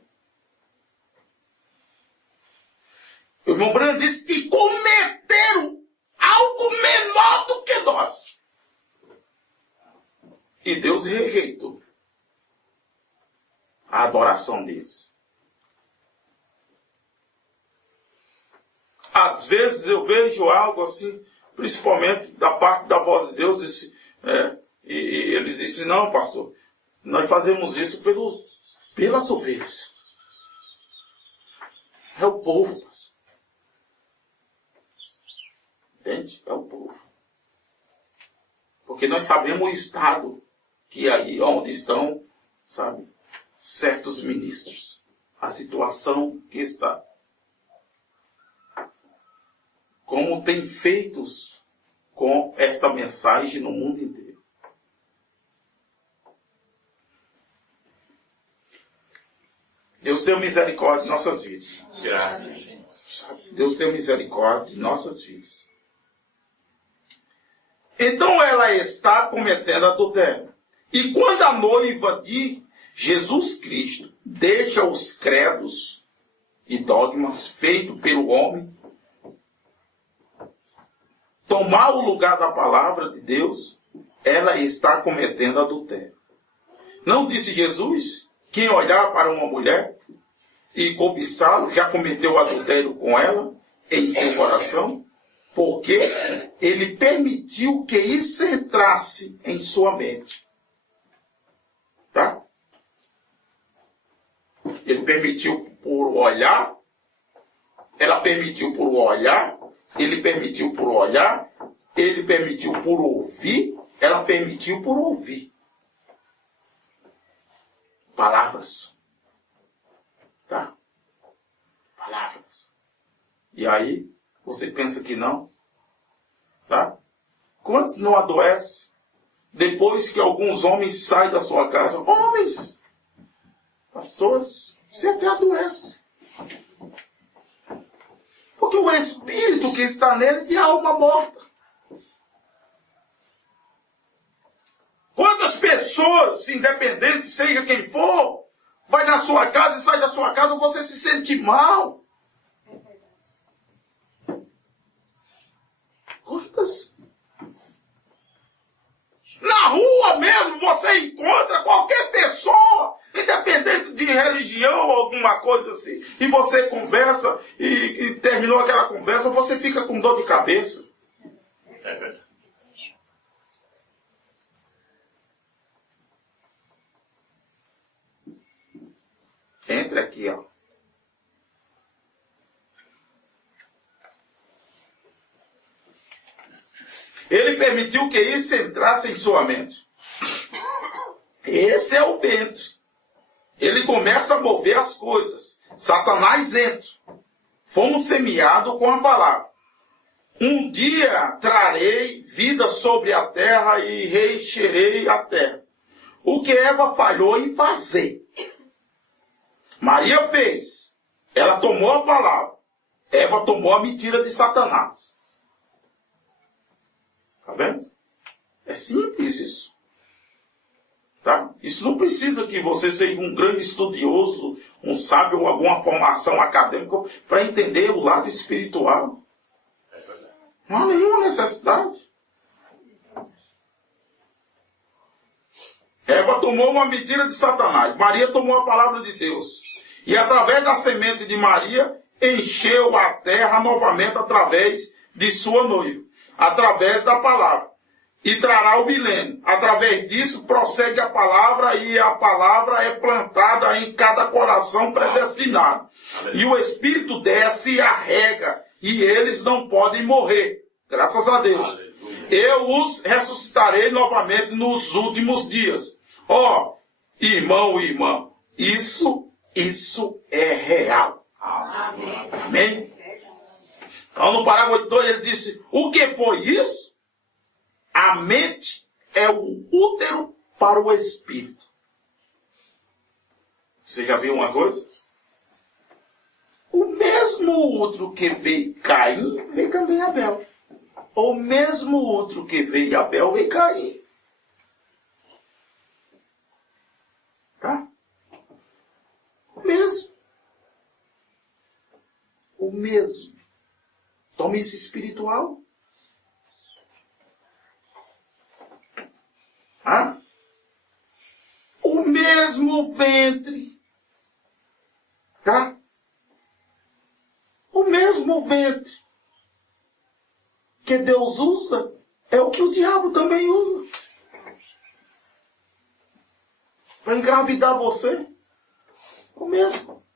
O irmão Breno disse, e cometeram algo menor do que nós. E Deus rejeitou a adoração deles. Às vezes eu vejo algo assim, principalmente da parte da voz de Deus, disse, e eles disseram, não, pastor, nós fazemos isso pelas ovelhas. É o povo, pastor. Entende? É o povo. Porque nós sabemos o estado que aí, onde estão, sabe, certos ministros. A situação que está. Como tem feitos com esta mensagem no mundo inteiro. Deus tenha misericórdia de nossas vidas. Graças, Senhor. Deus tenha misericórdia de nossas vidas. Então ela está cometendo adultério. E quando a noiva de Jesus Cristo deixa os credos e dogmas feitos pelo homem, tomar o lugar da palavra de Deus, ela está cometendo adultério. Não disse Jesus, quem olhar para uma mulher e cobiçá-lo, já cometeu adultério com ela em seu coração, porque ele permitiu que isso entrasse em sua mente. Tá? Ele permitiu por olhar, ela permitiu por olhar, ele permitiu por olhar, ele permitiu por ouvir, ela permitiu por ouvir. Palavras. Tá? Palavras. E aí, você pensa que não? Tá? Quantos não adoecem depois que alguns homens saem da sua casa? Homens! Pastores, você até adoece. Porque o espírito que está nele tem alma morta. Quantas pessoas, independente, seja quem for, vai na sua casa e sai da sua casa, você se sente mal. Quantas? Na rua mesmo você encontra qualquer pessoa, independente de religião ou alguma coisa assim, e você conversa e terminou aquela conversa, você fica com dor de cabeça. É verdade. Entre aqui, ó. Ele permitiu que isso entrasse em sua mente. Esse é o ventre. Ele começa a mover as coisas. Satanás entra. Fomos semeados com a palavra. Um dia trarei vida sobre a terra e reencherei a terra. O que Eva falhou em fazer, Maria fez. Ela tomou a palavra. Eva tomou a mentira de Satanás. Tá vendo? É simples isso. Tá? Isso não precisa que você seja um grande estudioso, um sábio ou alguma formação acadêmica para entender o lado espiritual. Não há nenhuma necessidade. Eva tomou uma mentira de Satanás. Maria tomou a palavra de Deus. E através da semente de Maria, encheu a terra novamente através de sua noiva. Através da palavra. E trará o milênio. Através disso, procede a palavra e a palavra é plantada em cada coração predestinado. E o Espírito desce e a rega. E eles não podem morrer. Graças a Deus. Eu os ressuscitarei novamente nos últimos dias. Ó, irmão e irmã, isso é real. Amém. Amém? Então, no parágrafo 2, ele disse, o que foi isso? A mente é o útero para o espírito. Você já viu uma coisa? O mesmo útero que veio Caim, veio também Abel. O mesmo útero que veio Abel, veio Caim. Tá? O mesmo. O mesmo. Tome isso espiritual. Hã? O mesmo ventre. Tá? O mesmo ventre que Deus usa é o que o diabo também usa. Para engravidar você. O mesmo.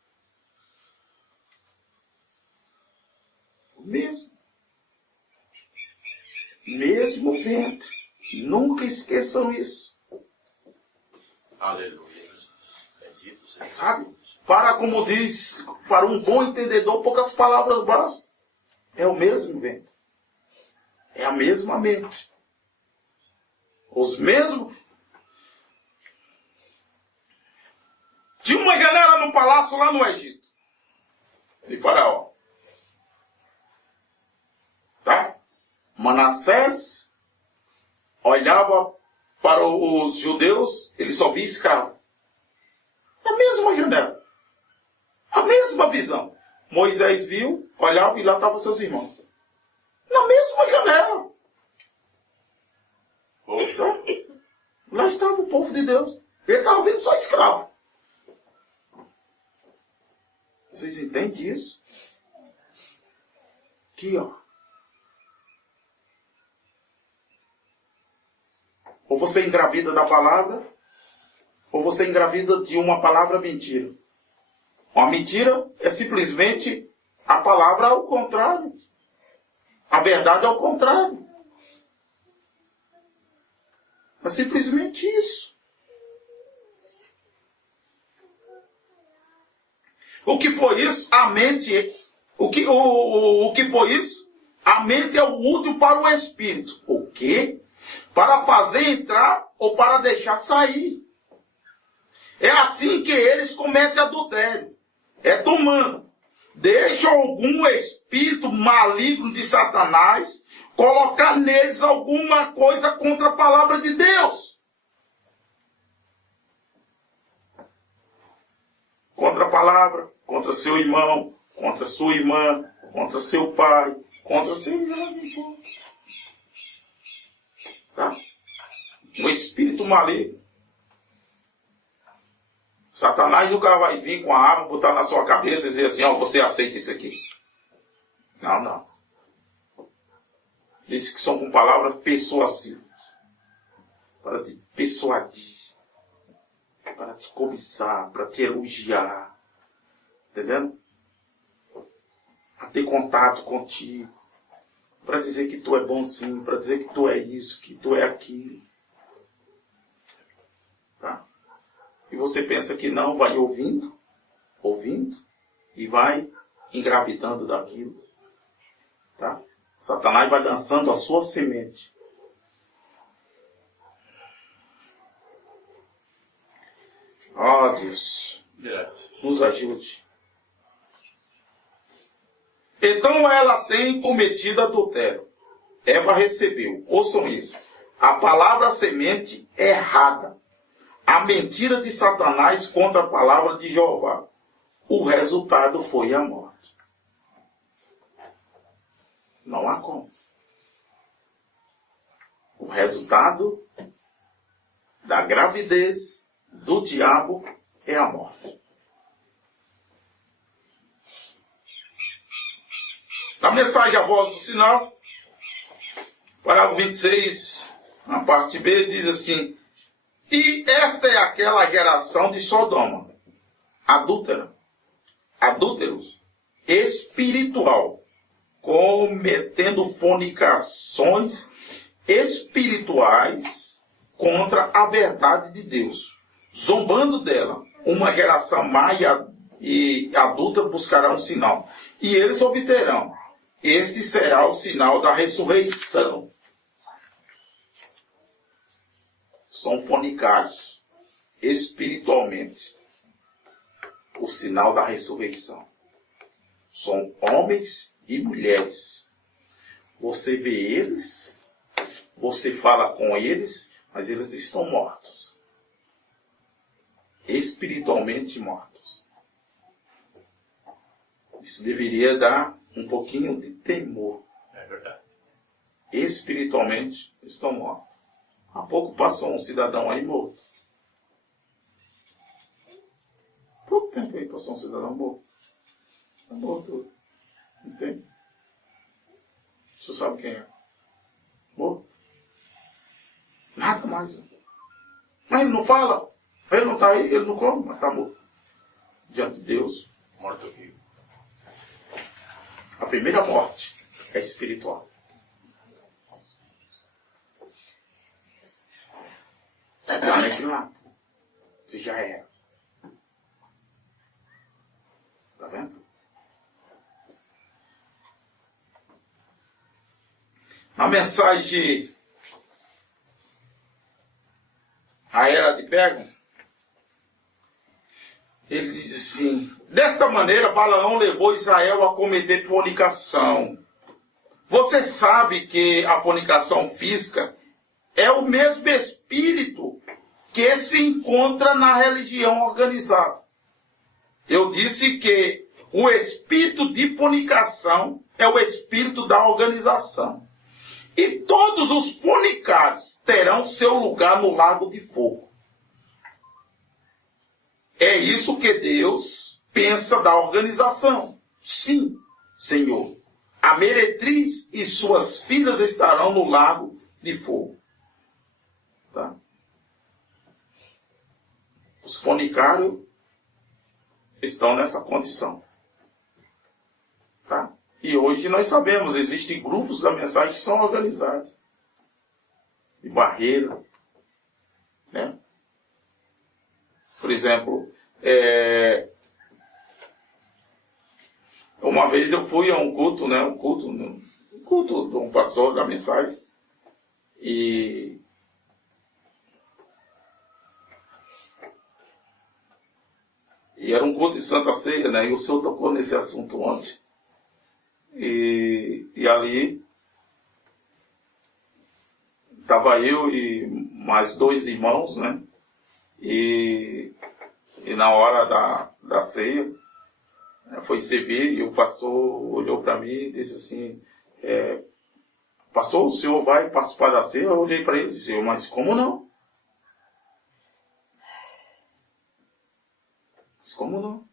O mesmo. Mesmo ventre. Nunca esqueçam isso. Aleluia. Bendito seja. Sabe? Para, como diz, para um bom entendedor, poucas palavras bastam. É o mesmo ventre. É a mesma mente. Os mesmos. Tinha uma janela no palácio lá no Egito. De Faraó. Tá? Manassés olhava para os judeus, ele só via escravo. A mesma janela. A mesma visão. Moisés viu, olhava e lá estavam seus irmãos. Na mesma janela. Tá? Lá estava o povo de Deus. Ele estava vendo só escravo. Vocês entendem isso? Aqui, ó. Ou você engravida da palavra, ou você engravida de uma palavra mentira. Uma mentira é simplesmente a palavra ao contrário. A verdade ao contrário. É simplesmente isso. O que foi isso? A mente. O que foi isso? A mente é o útil para o espírito. O quê? Para fazer entrar ou para deixar sair. É assim que eles cometem adultério. É tomando. Deixa algum espírito maligno de Satanás colocar neles alguma coisa contra a palavra de Deus. Contra a palavra, contra seu irmão, contra sua irmã, contra seu pai, contra seu irmão. Tá? Um espírito maligno. Satanás nunca vai vir com a arma, botar na sua cabeça e dizer assim, ó, você aceita isso aqui. Não, não. Disse que são com palavras persuasivas. Para te persuadir. Para te cobiçar, para te elogiar. Entendendo? Para ter contato contigo. Para dizer que tu é bonzinho, para dizer que tu é isso, que tu é aquilo. Tá? E você pensa que não, vai ouvindo, e vai engravidando daquilo. Tá? Satanás vai lançando a sua semente. Ó Deus, nos ajude. Então ela tem cometido adultério. Eva recebeu, ouçam isso, a palavra semente errada. A mentira de Satanás contra a palavra de Jeová. O resultado foi a morte. Não há como. O resultado da gravidez do diabo é a morte. Na mensagem A Voz do Sinal, parágrafo 26, na parte B, diz assim: e esta é aquela geração de Sodoma, adúlteros, espiritual, cometendo fornicações espirituais contra a verdade de Deus, zombando dela. Uma geração má e adulta buscará um sinal, e eles obterão. Este será o sinal da ressurreição. São fornicários, espiritualmente. O sinal da ressurreição. São homens e mulheres. Você vê eles, você fala com eles, mas eles estão mortos. Espiritualmente mortos. Isso deveria dar um pouquinho de temor. É verdade. Espiritualmente estão mortos. Há pouco passou um cidadão aí morto. Pouco tempo aí passou um cidadão morto. Está morto. Entende? Você sabe quem é? mais. Mas ele não fala. Ele não está aí, ele não come, mas está morto. Diante de Deus. Morto vivo. A primeira morte é espiritual. Você está naquele lado. Você já era. Está vendo? A mensagem A Era de Pérgamo, ele diz assim: desta maneira Balaão levou Israel a cometer fornicação. Você sabe que a fornicação física é o mesmo espírito que se encontra na religião organizada. Eu disse que o espírito de fornicação é o espírito da organização. E todos os fornicários terão seu lugar no lago de fogo. É isso que Deus pensa da organização. Sim, Senhor. A meretriz e suas filhas estarão no lago de fogo. Tá? Os fornicários estão nessa condição. Tá? E hoje nós sabemos, existem grupos da mensagem que são organizados. De barreira. Né? Por exemplo, uma vez eu fui a um culto, né? Um culto de um pastor da mensagem. E era um culto de Santa Ceia, né? E o senhor tocou nesse assunto ontem. E ali estava eu e mais 2 irmãos, né? E na hora da ceia, foi servir e o pastor olhou para mim e disse assim: pastor, o senhor vai participar da ceia? Eu olhei para ele e disse: mas como não? Mas como não?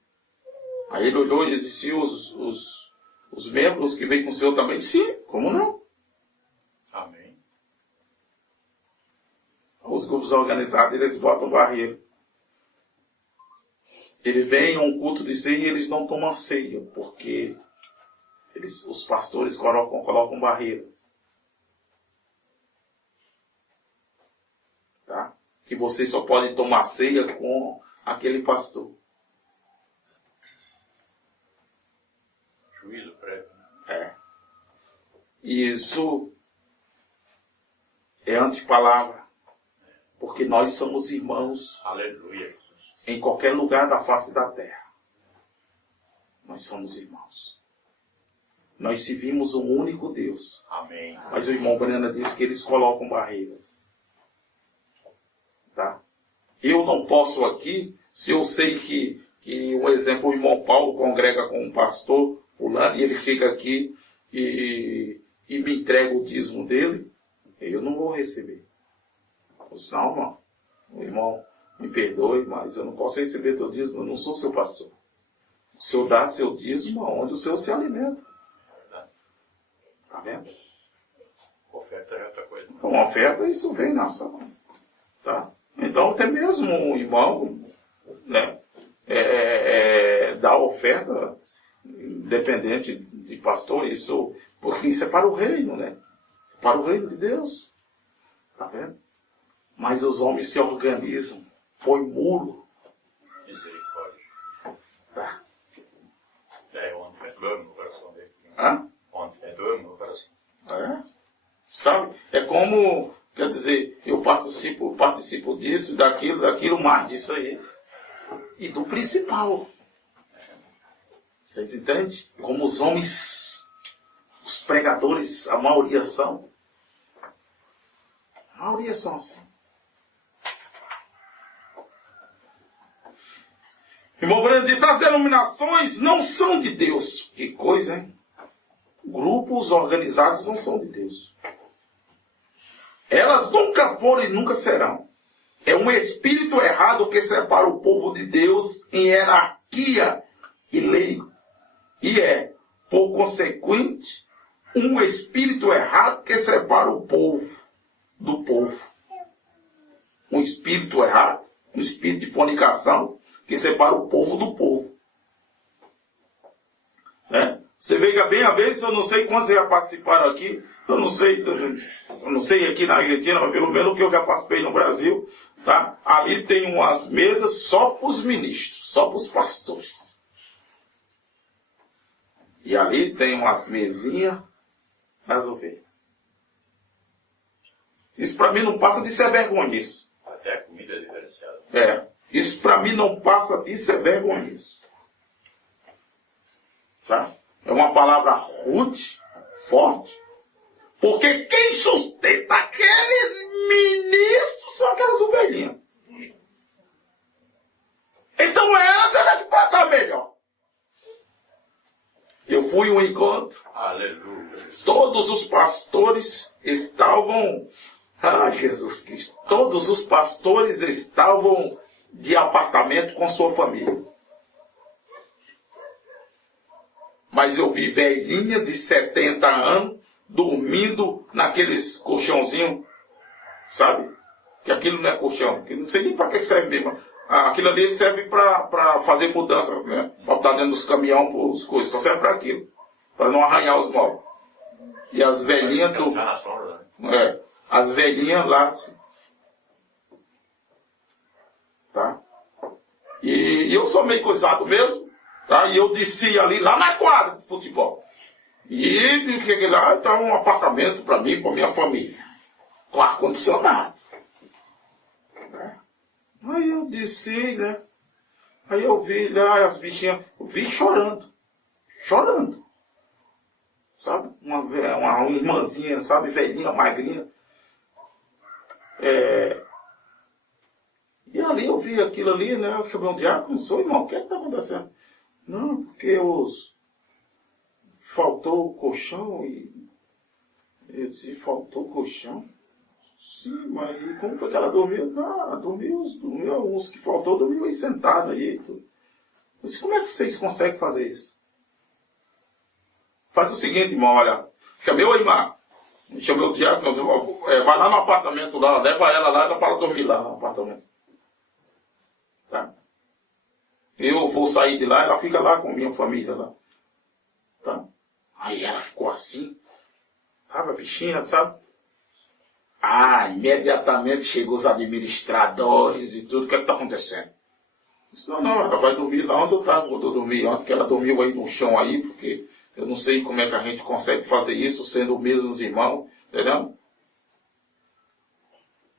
Aí ele olhou e disse: os membros que vêm com o senhor também? Sim, como não? Amém. Os grupos organizados, eles botam barreira. Eles vêm a um culto de ceia e eles não tomam ceia, porque os pastores colocam barreiras. Tá? Que vocês só podem tomar ceia com aquele pastor. Juízo prévio. E isso é antipalavra. Porque nós somos irmãos. Aleluia. Em qualquer lugar da face da terra. Nós somos irmãos. Nós servimos um único Deus. Amém. Mas o irmão Brana disse que eles colocam barreiras. Tá? Eu não posso aqui, se eu sei que um exemplo, o irmão Paulo congrega com um pastor fulano, e ele chega aqui e me entrega o dízimo dele, eu não vou receber. Não, irmão. O irmão, me perdoe, mas eu não posso receber teu dízimo, eu não sou seu pastor. O senhor dá seu dízimo onde o senhor se alimenta. Tá vendo? Oferta é outra coisa. Então, oferta, isso vem na ação. Tá? Então, até mesmo um irmão, né, dá oferta, independente de pastor, porque isso é para o reino, né? Isso é para o reino de Deus. Tá vendo? Mas os homens se organizam, põe muro. Misericórdia. Tá? Ontem doeu no coração dele. Hã? Ontem doeu no coração. Sabe? É como, quer dizer, eu participo disso, daquilo, mais disso aí. E do principal. Vocês entendem? Como os homens, os pregadores, a maioria são. A maioria são assim. Irmão Breno disse: as denominações não são de Deus. Que coisa, hein? Grupos organizados não são de Deus. Elas nunca foram e nunca serão. É um espírito errado que separa o povo de Deus em hierarquia e lei. E por consequente, um espírito errado que separa o povo do povo. um espírito errado, um espírito de fornicação, que separa o povo do povo. Né? Você veja bem, às vezes, eu não sei quantos já participaram aqui, eu não sei aqui na Argentina, mas pelo menos o que eu já participei no Brasil, tá? Ali tem umas mesas só para os ministros, só para os pastores. E ali tem umas mesinhas das ovelhas. Isso para mim não passa de ser vergonha isso. Até a comida é diferenciada. Isso para mim não passa de ser vergonha isso. Tá? É uma palavra rude, forte, porque quem sustenta aqueles ministros são aquelas ovelhinhas. Então ela será que para estar melhor? Eu fui um encontro. Aleluia. Todos os pastores estavam... Jesus Cristo. Todos os pastores estavam de apartamento com sua família. Mas eu vi velhinha de 70 anos dormindo naqueles colchãozinhos, sabe? Que aquilo não é colchão, que não sei nem para que serve mesmo. Aquilo ali serve para fazer mudança, né? Para estar dentro dos caminhões, as coisas, só serve para aquilo, para não arranhar os móveis. E as velhinhas as velhinhas lá, assim. Tá? E eu sou meio coisado mesmo. Tá? E eu desci ali, lá na quadra de futebol. E cheguei lá, estava um apartamento para mim, para minha família. Com ar-condicionado. Né? Aí eu desci, né? Aí eu vi lá as bichinhas, eu vi chorando. Chorando. Sabe? Uma irmãzinha, sabe? Velhinha, magrinha. E ali eu vi aquilo ali, né? Eu chamei um diácono, sou irmão, o que é que está acontecendo? Não, porque faltou o colchão e... Eu disse, faltou o colchão? Sim, mas como foi que ela dormiu? Não, ela dormiu uns que faltou, dormiu aí sentada aí. Tudo. Eu disse, como é que vocês conseguem fazer isso? Faz o seguinte, irmão, olha, chamei o irmão, chamei o diácono, vai lá no apartamento lá, leva ela lá, ela para dormir lá no apartamento. Tá? Eu vou sair de lá, ela fica lá com a minha família lá. Tá? Aí ela ficou assim, sabe, a bichinha, sabe? Imediatamente chegou os administradores e tudo, o que está acontecendo? Eu disse, não, ela vai dormir lá onde eu estava, quando eu dormi ontem, que ela dormiu aí no chão aí, porque eu não sei como é que a gente consegue fazer isso, sendo os mesmos irmãos, entendeu?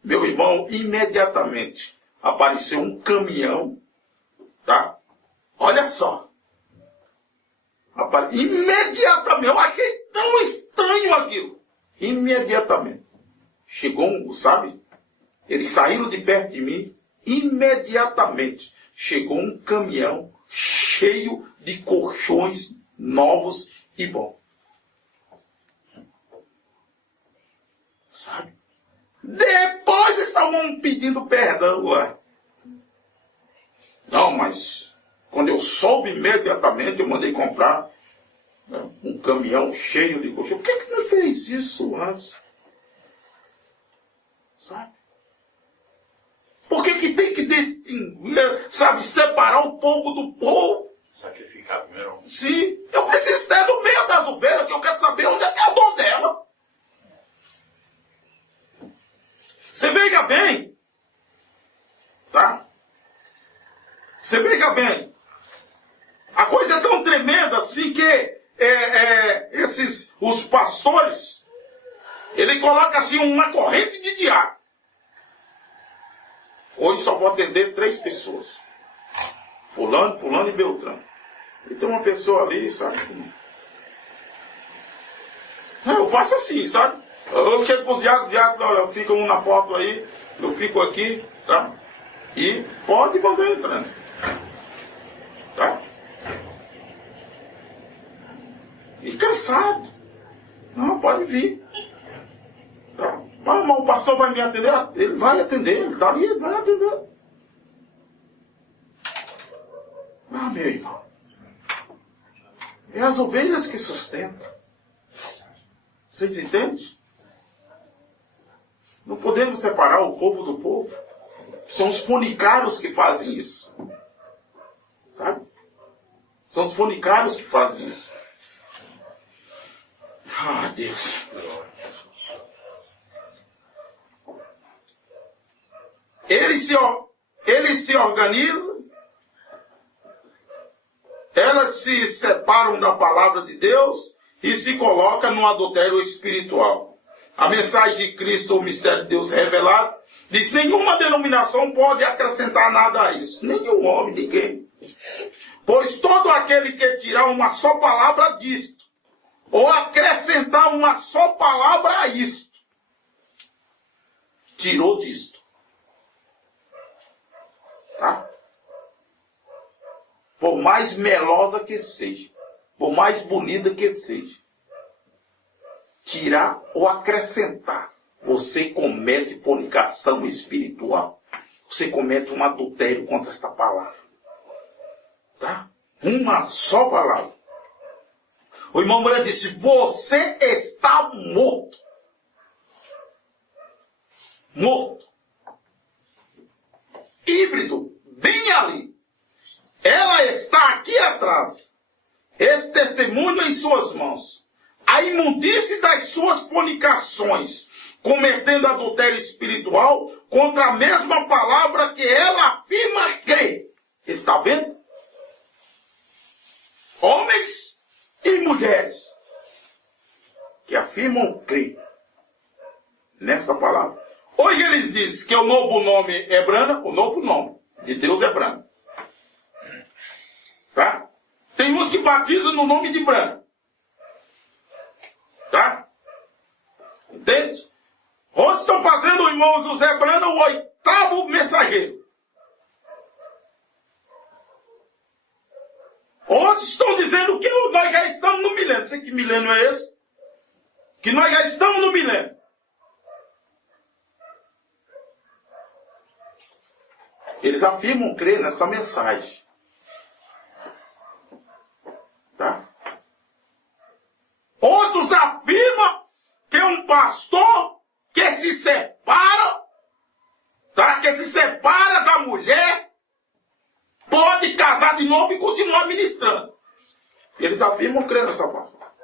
Meu irmão, imediatamente apareceu um caminhão, tá? Olha só. Imediatamente, eu achei tão estranho aquilo. Imediatamente. Chegou, sabe? Eles saíram de perto de mim, imediatamente chegou um caminhão cheio de colchões novos e bons. Sabe? Depois estavam pedindo perdão lá. Não, mas quando eu soube imediatamente, eu mandei comprar, né, um caminhão cheio de colchão. Por que não fez isso antes? Sabe? Por que tem que distinguir, sabe, separar o povo do povo? Sacrificar primeiro. Sim, eu preciso ter no meio das ovelhas, que eu quero saber onde é que é a dor dela. Você veja bem, tá? Você veja bem, a coisa é tão tremenda assim que os pastores, ele coloca assim uma corrente de diácono. Hoje só vou atender 3 pessoas. Fulano e Beltrano. E tem uma pessoa ali, sabe? Eu faço assim, sabe? Eu chego para os diáconos, fica um na porta aí, eu fico aqui, tá? E pode mandar entrando. Tá? E cansado. Não, pode vir. Tá? Mas o pastor vai me atender? Ele vai atender, ele está ali, ele vai atender. Meu irmão. É as ovelhas que sustentam. Vocês entendem? Não podemos separar o povo do povo. São os fornicários que fazem isso. Sabe? São os fornicários que fazem isso. Ah, Deus. Eles se organizam, elas se separam da palavra de Deus e se colocam no adultério espiritual. A mensagem de Cristo, o mistério de Deus revelado, diz: nenhuma denominação pode acrescentar nada a isso. Nenhum homem, ninguém. Pois todo aquele que tirar uma só palavra disto, ou acrescentar uma só palavra a isto, tirou disto. Tá? Por mais melosa que seja, por mais bonita que seja, tirar ou acrescentar, você comete fornicação espiritual. Você comete um adultério contra esta palavra. Tá? Uma só palavra. O irmão Branham disse: você está morto. Morto. Híbrido, bem ali. Ela está aqui atrás. Esse testemunho em suas mãos. A imundície das suas fornicações, cometendo adultério espiritual contra a mesma palavra que ela afirma crer. Está vendo? Homens e mulheres que afirmam crer nessa palavra. Hoje eles dizem que o novo nome é Brana, o novo nome de Deus é Brana. Tá? Tem uns que batizam no nome de Brana. Tá? Entende? Hoje estão fazendo o irmão José Brana o 8º mensageiro. Outros estão dizendo que nós já estamos no milênio. Não sei que milênio é esse. Que nós já estamos no milênio. Eles afirmam crer nessa mensagem. Tá? Outros afirmam que um pastor que se separa, tá? Que se separa da mulher, pode casar de novo e continuar ministrando. Eles afirmam crer nessa palavra.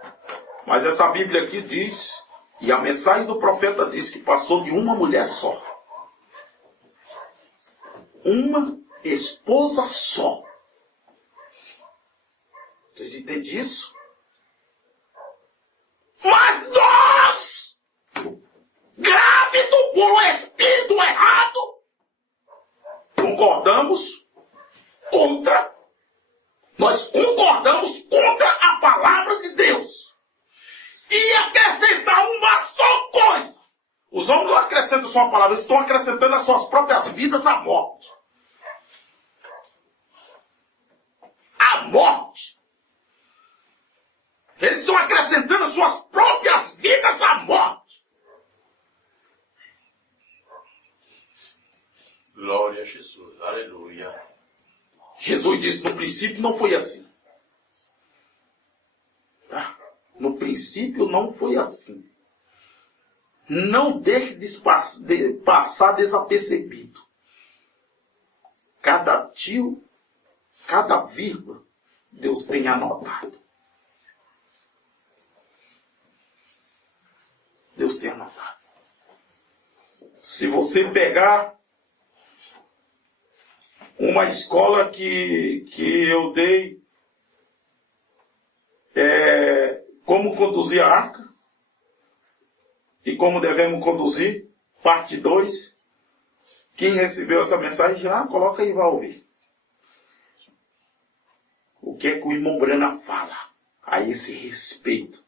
Mas essa Bíblia aqui diz, e a mensagem do profeta diz que passou de uma mulher só. Uma esposa só. Vocês entendem isso? Mas nós, grávidos por um espírito errado, concordamos contra a palavra de Deus. E acrescentar uma só coisa. Os homens não acrescentam só a palavra, eles estão acrescentando as suas próprias vidas à morte. A morte. Eles estão acrescentando as suas próprias vidas à morte. Glória a Jesus, aleluia. Jesus disse: no princípio não foi assim. Tá? No princípio não foi assim. Não deixe de passar desapercebido. Cada tio, cada vírgula, Deus tem anotado. Deus tem anotado. Se você pegar uma escola que eu dei, como conduzir a arca e como devemos conduzir, parte 2, quem recebeu essa mensagem já coloca aí e vai ouvir. O que é que o irmão Brana fala a esse respeito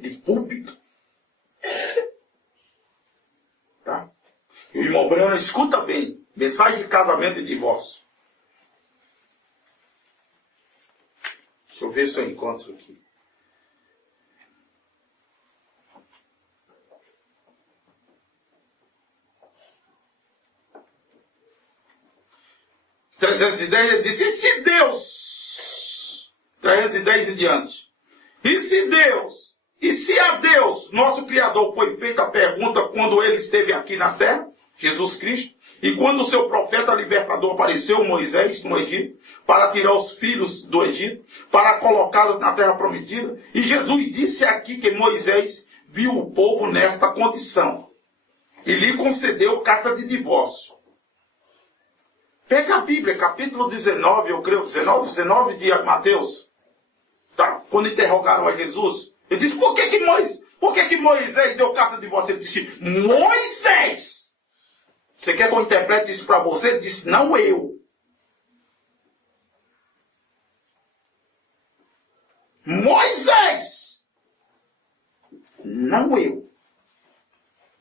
de púlpito? Tá? E o irmão Brana, escuta bem, mensagem de casamento e divórcio. Deixa eu ver se eu encontro aqui. (310) disse: e se Deus, 310 em diante, e se a Deus, nosso Criador, foi feita a pergunta quando ele esteve aqui na terra, Jesus Cristo, E quando o seu profeta libertador apareceu, Moisés, no Egito, para tirar os filhos do Egito, para colocá-los na terra prometida, e Jesus disse aqui que Moisés viu o povo nesta condição e lhe concedeu carta de divórcio. Pega a Bíblia, capítulo 19, eu creio, 19 de Mateus, tá? Quando interrogaram a Jesus, ele disse, por que Moisés deu carta de divórcio? Ele disse, Moisés! Você quer que eu interprete isso para você? Ele disse, não eu. Moisés! Não eu.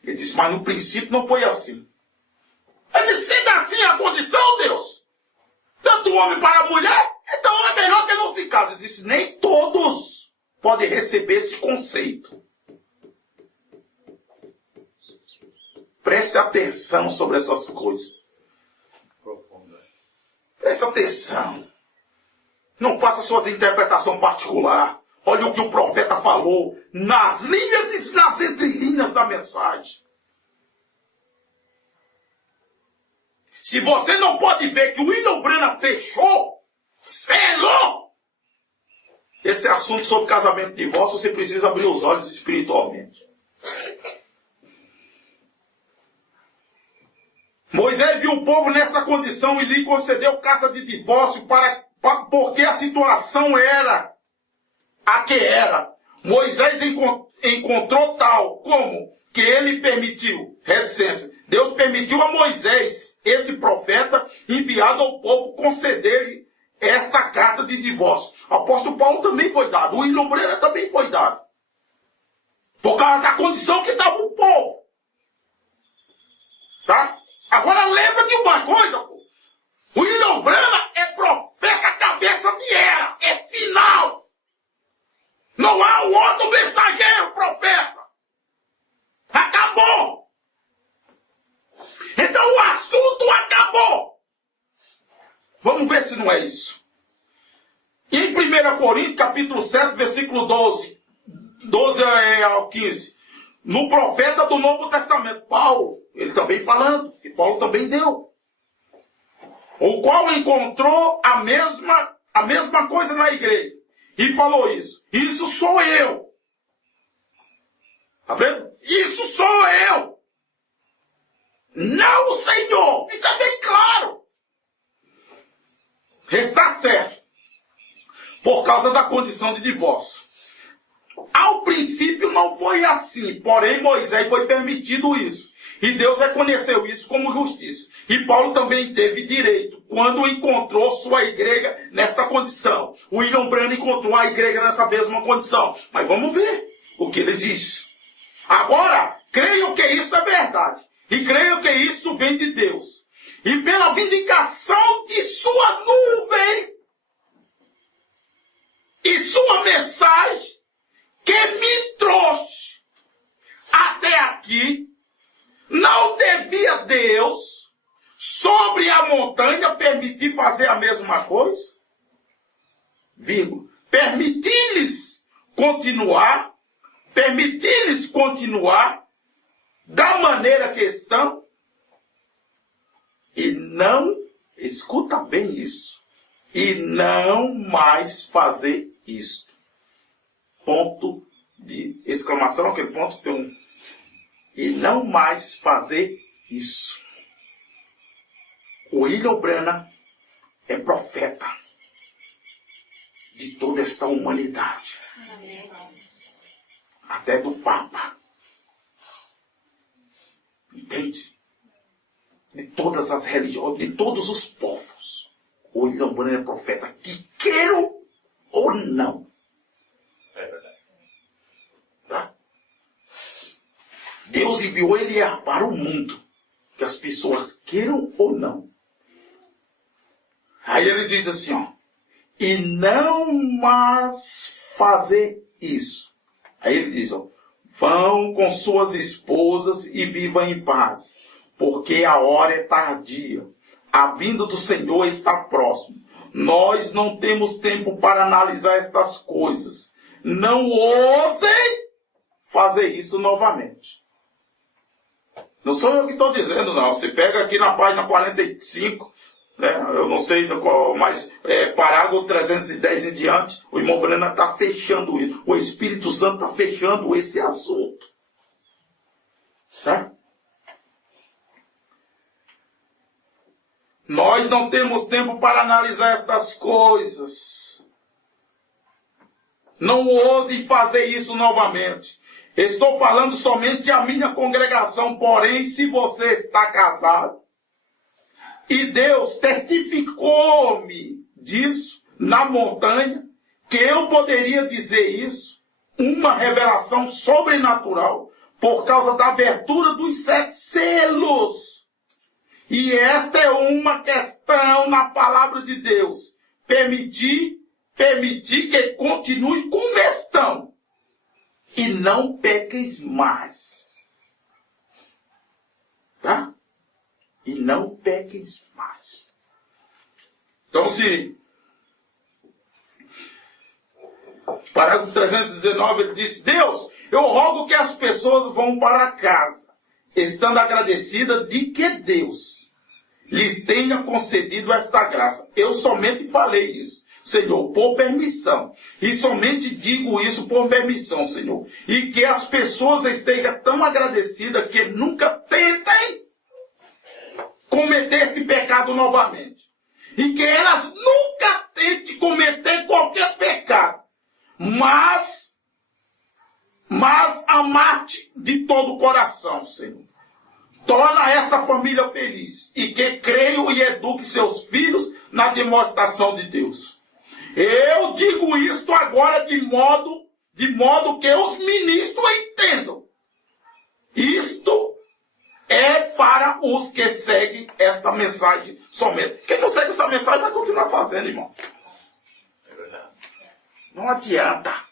Ele disse, mas no princípio não foi assim. Ele disse, sendo assim a condição, Deus, tanto o homem para a mulher, então é melhor que não se case. Ele disse, nem todos podem receber este conceito. Preste atenção sobre essas coisas. Preste atenção. Não faça suas interpretações particulares. Olha o que o profeta falou nas linhas e nas entrelinhas da mensagem. Se você não pode ver que o William Branham fechou, selou esse assunto sobre casamento e divórcio, você precisa abrir os olhos espiritualmente. Moisés viu o povo nessa condição e lhe concedeu carta de divórcio porque a situação era a que era. Moisés encontrou tal como que ele permitiu, reticência. Deus permitiu a Moisés, esse profeta, enviado ao povo, conceder-lhe esta carta de divórcio. O apóstolo Paulo também foi dado. O William Branham também foi dado. Por causa da condição que dava o povo. Tá? Agora lembra de uma coisa, pô. O William Branham é profeta cabeça de era. É final. Não há um outro mensageiro profeta. Acabou. Então o assunto acabou. Vamos ver se não é isso. Em 1 Coríntios, capítulo 7, versículo 12 ao 15. No profeta do Novo Testamento, Paulo, ele também falando, e Paulo também deu. O qual encontrou a mesma coisa na igreja. E falou isso. Isso sou eu. Tá vendo? Isso sou eu. Não o Senhor. Isso é bem claro. Está certo. Por causa da condição de divórcio. Ao princípio não foi assim. Porém, Moisés foi permitido isso. E Deus reconheceu isso como justiça. E Paulo também teve direito quando encontrou sua igreja nesta condição. O William Branham encontrou a igreja nessa mesma condição. Mas vamos ver o que ele diz. Agora, creio que isso é verdade. E creio que isso vem de Deus. E pela vindicação de sua nuvem e sua mensagem que me trouxe até aqui, não devia Deus, sobre a montanha, permitir fazer a mesma coisa? Vírgula. Permitir-lhes continuar da maneira que estão, e não, escuta bem isso, e não mais fazer isto. Ponto de exclamação, aquele ponto que tem um, e não mais fazer isso. O William Branham é profeta de toda esta humanidade. Até do Papa. Entende? De todas as religiões, de todos os povos. O William Branham é profeta, que queiram ou não. É verdade. Tá? Deus enviou ele para o mundo. Que as pessoas queiram ou não. Aí ele diz assim, ó. E não mais fazer isso. Aí ele diz, ó. Vão com suas esposas e vivam em paz. Porque a hora é tardia. A vinda do Senhor está próximo. Nós não temos tempo para analisar estas coisas. Não ousem fazer isso novamente. Não sou eu que estou dizendo, não. Você pega aqui na página 45, né? Eu não sei qual, mas parágrafo 310 em diante, o irmão Breno está fechando isso. O Espírito Santo está fechando esse assunto. Tá? Nós não temos tempo para analisar estas coisas. Não ouse fazer isso novamente. Estou falando somente a minha congregação, porém, se você está casado, e Deus testificou-me disso na montanha, que eu poderia dizer isso, uma revelação sobrenatural, por causa da abertura dos 7 selos. E esta é uma questão na palavra de Deus. Permitir que continue com questão. E não peques mais. Tá? E não peques mais. Então, se... Parágrafo 319, ele diz: Deus, eu rogo que as pessoas vão para casa, estando agradecidas de que Deus lhes tenha concedido esta graça. Eu somente falei isso, Senhor, por permissão. E somente digo isso por permissão, Senhor. E que as pessoas estejam tão agradecidas que nunca tentem cometer esse pecado novamente. E que elas nunca tentem cometer qualquer pecado. Mas amar-te de todo o coração, Senhor. Torna essa família feliz. E que creio e eduque seus filhos na demonstração de Deus. Eu digo isto agora de modo que os ministros entendam. Isto é para os que seguem esta mensagem somente. Quem não segue essa mensagem vai continuar fazendo, irmão. É verdade. Não adianta.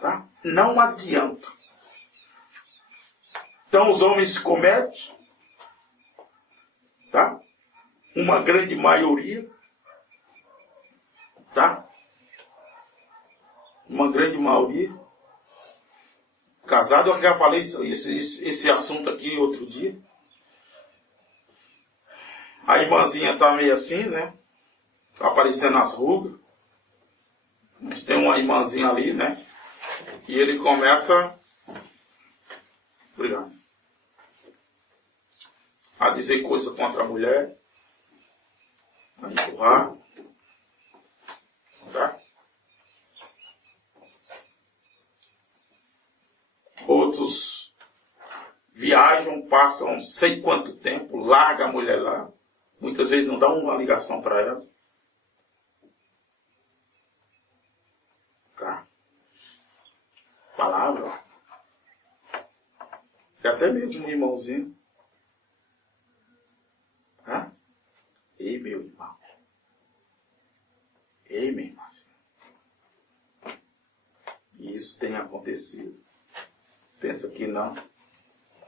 Tá? Não adianta. Então os homens cometem, tá? Uma grande maioria, tá? Uma grande maioria. Casado, eu já falei esse assunto aqui outro dia. A irmãzinha tá meio assim, né? Tá aparecendo as rugas. Mas tem uma irmãzinha ali, né? E ele começa... Obrigado. A dizer coisa contra a mulher. A empurrar. Tá? Outros viajam, passam não sei quanto tempo, larga a mulher lá. Muitas vezes não dá uma ligação para ela. Tá? Palavra. E até mesmo um irmãozinho. Tá? Ei, meu irmão. Ei, minha irmãzinha. E isso tem acontecido. Pensa que não.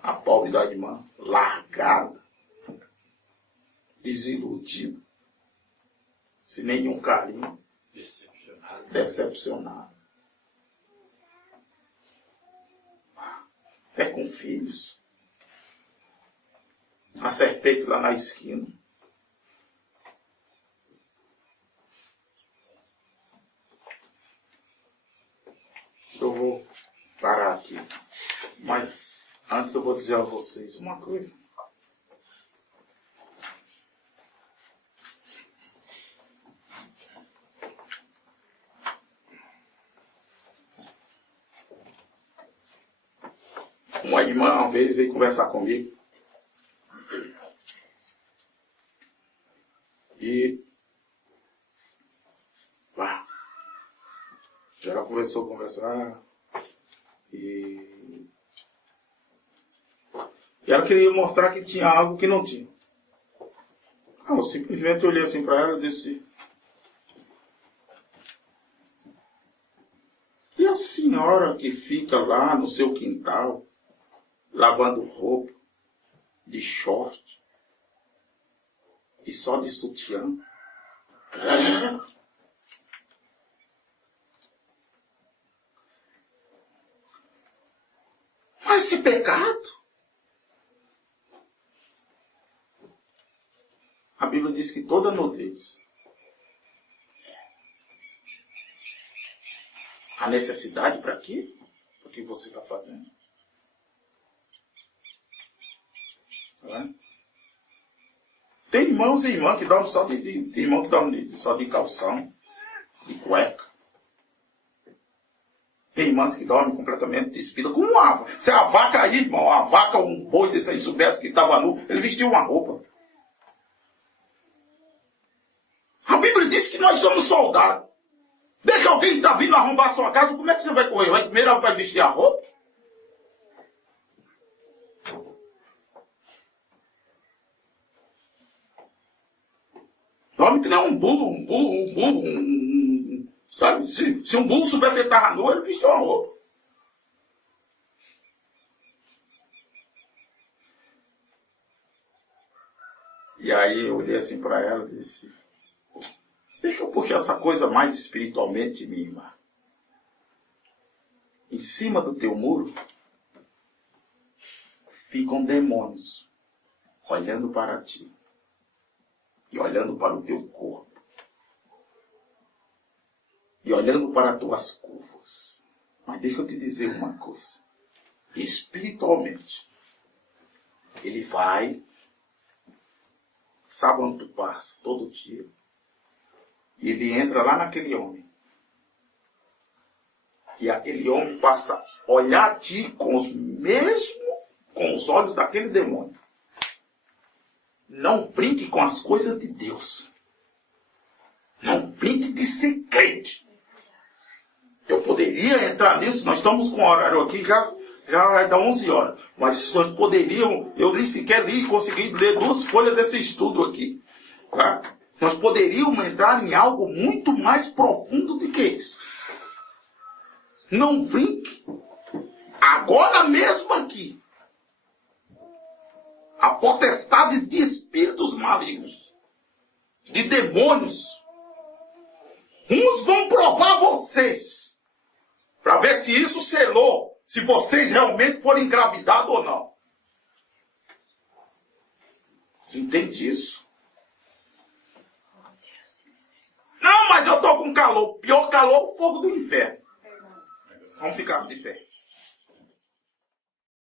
A pobre da irmã, largada, desiludida, sem nenhum carinho, decepcionada. Até com filhos. A serpente lá na esquina. Eu vou parar aqui. Mas antes eu vou dizer a vocês uma coisa. Uma irmã uma vez veio conversar comigo. E ela começou a conversar. E ela queria mostrar que tinha algo que não tinha. Eu simplesmente olhei assim para ela e disse: e a senhora que fica lá no seu quintal, lavando roupa, de short, e só de sutiã? Mas esse pecado, a Bíblia diz que toda nudez, a necessidade para quê? O que você está fazendo? Tá? Tem irmãos e irmãs que dormem só tem irmão que dorme só de calção, de cueca. Tem irmãs que dormem completamente despidas, como uma vaca. Se a vaca aí, irmão, a vaca, um boi desse aí soubesse que estava nu, ele vestiu uma roupa. A Bíblia diz que nós somos soldados. Desde que alguém está vindo arrombar a sua casa, como é que você vai correr? Primeiro vai vestir a roupa? Dorme que nem um burro, sabe? Se um burro soubesse que ele estava nu, ele vestiu a roupa. E aí eu olhei assim para ela e disse, deixa eu puxar essa coisa mais espiritualmente, minha irmã. Em cima do teu muro ficam demônios olhando para ti e olhando para o teu corpo e olhando para as tuas curvas. Mas deixa eu te dizer uma coisa. Espiritualmente, ele vai, sabe onde tu passa todo dia, e ele entra lá naquele homem. E aquele homem passa a olhar a ti com os olhos daquele demônio. Não brinque com as coisas de Deus. Não brinque de ser crente. Eu poderia entrar nisso, nós estamos com o horário aqui, já vai dar 11 horas. Mas nós poderíamos, eu nem sequer consegui ler 2 folhas desse estudo aqui. Tá? Nós poderíamos entrar em algo muito mais profundo do que isso. Não brinque. Agora mesmo aqui. A potestade de espíritos malignos. De demônios. Uns vão provar vocês. Para ver se isso selou. Se vocês realmente forem engravidados ou não. Você entende isso? Não, mas eu estou com calor. Pior calor, o fogo do inferno. Vamos ficar de pé.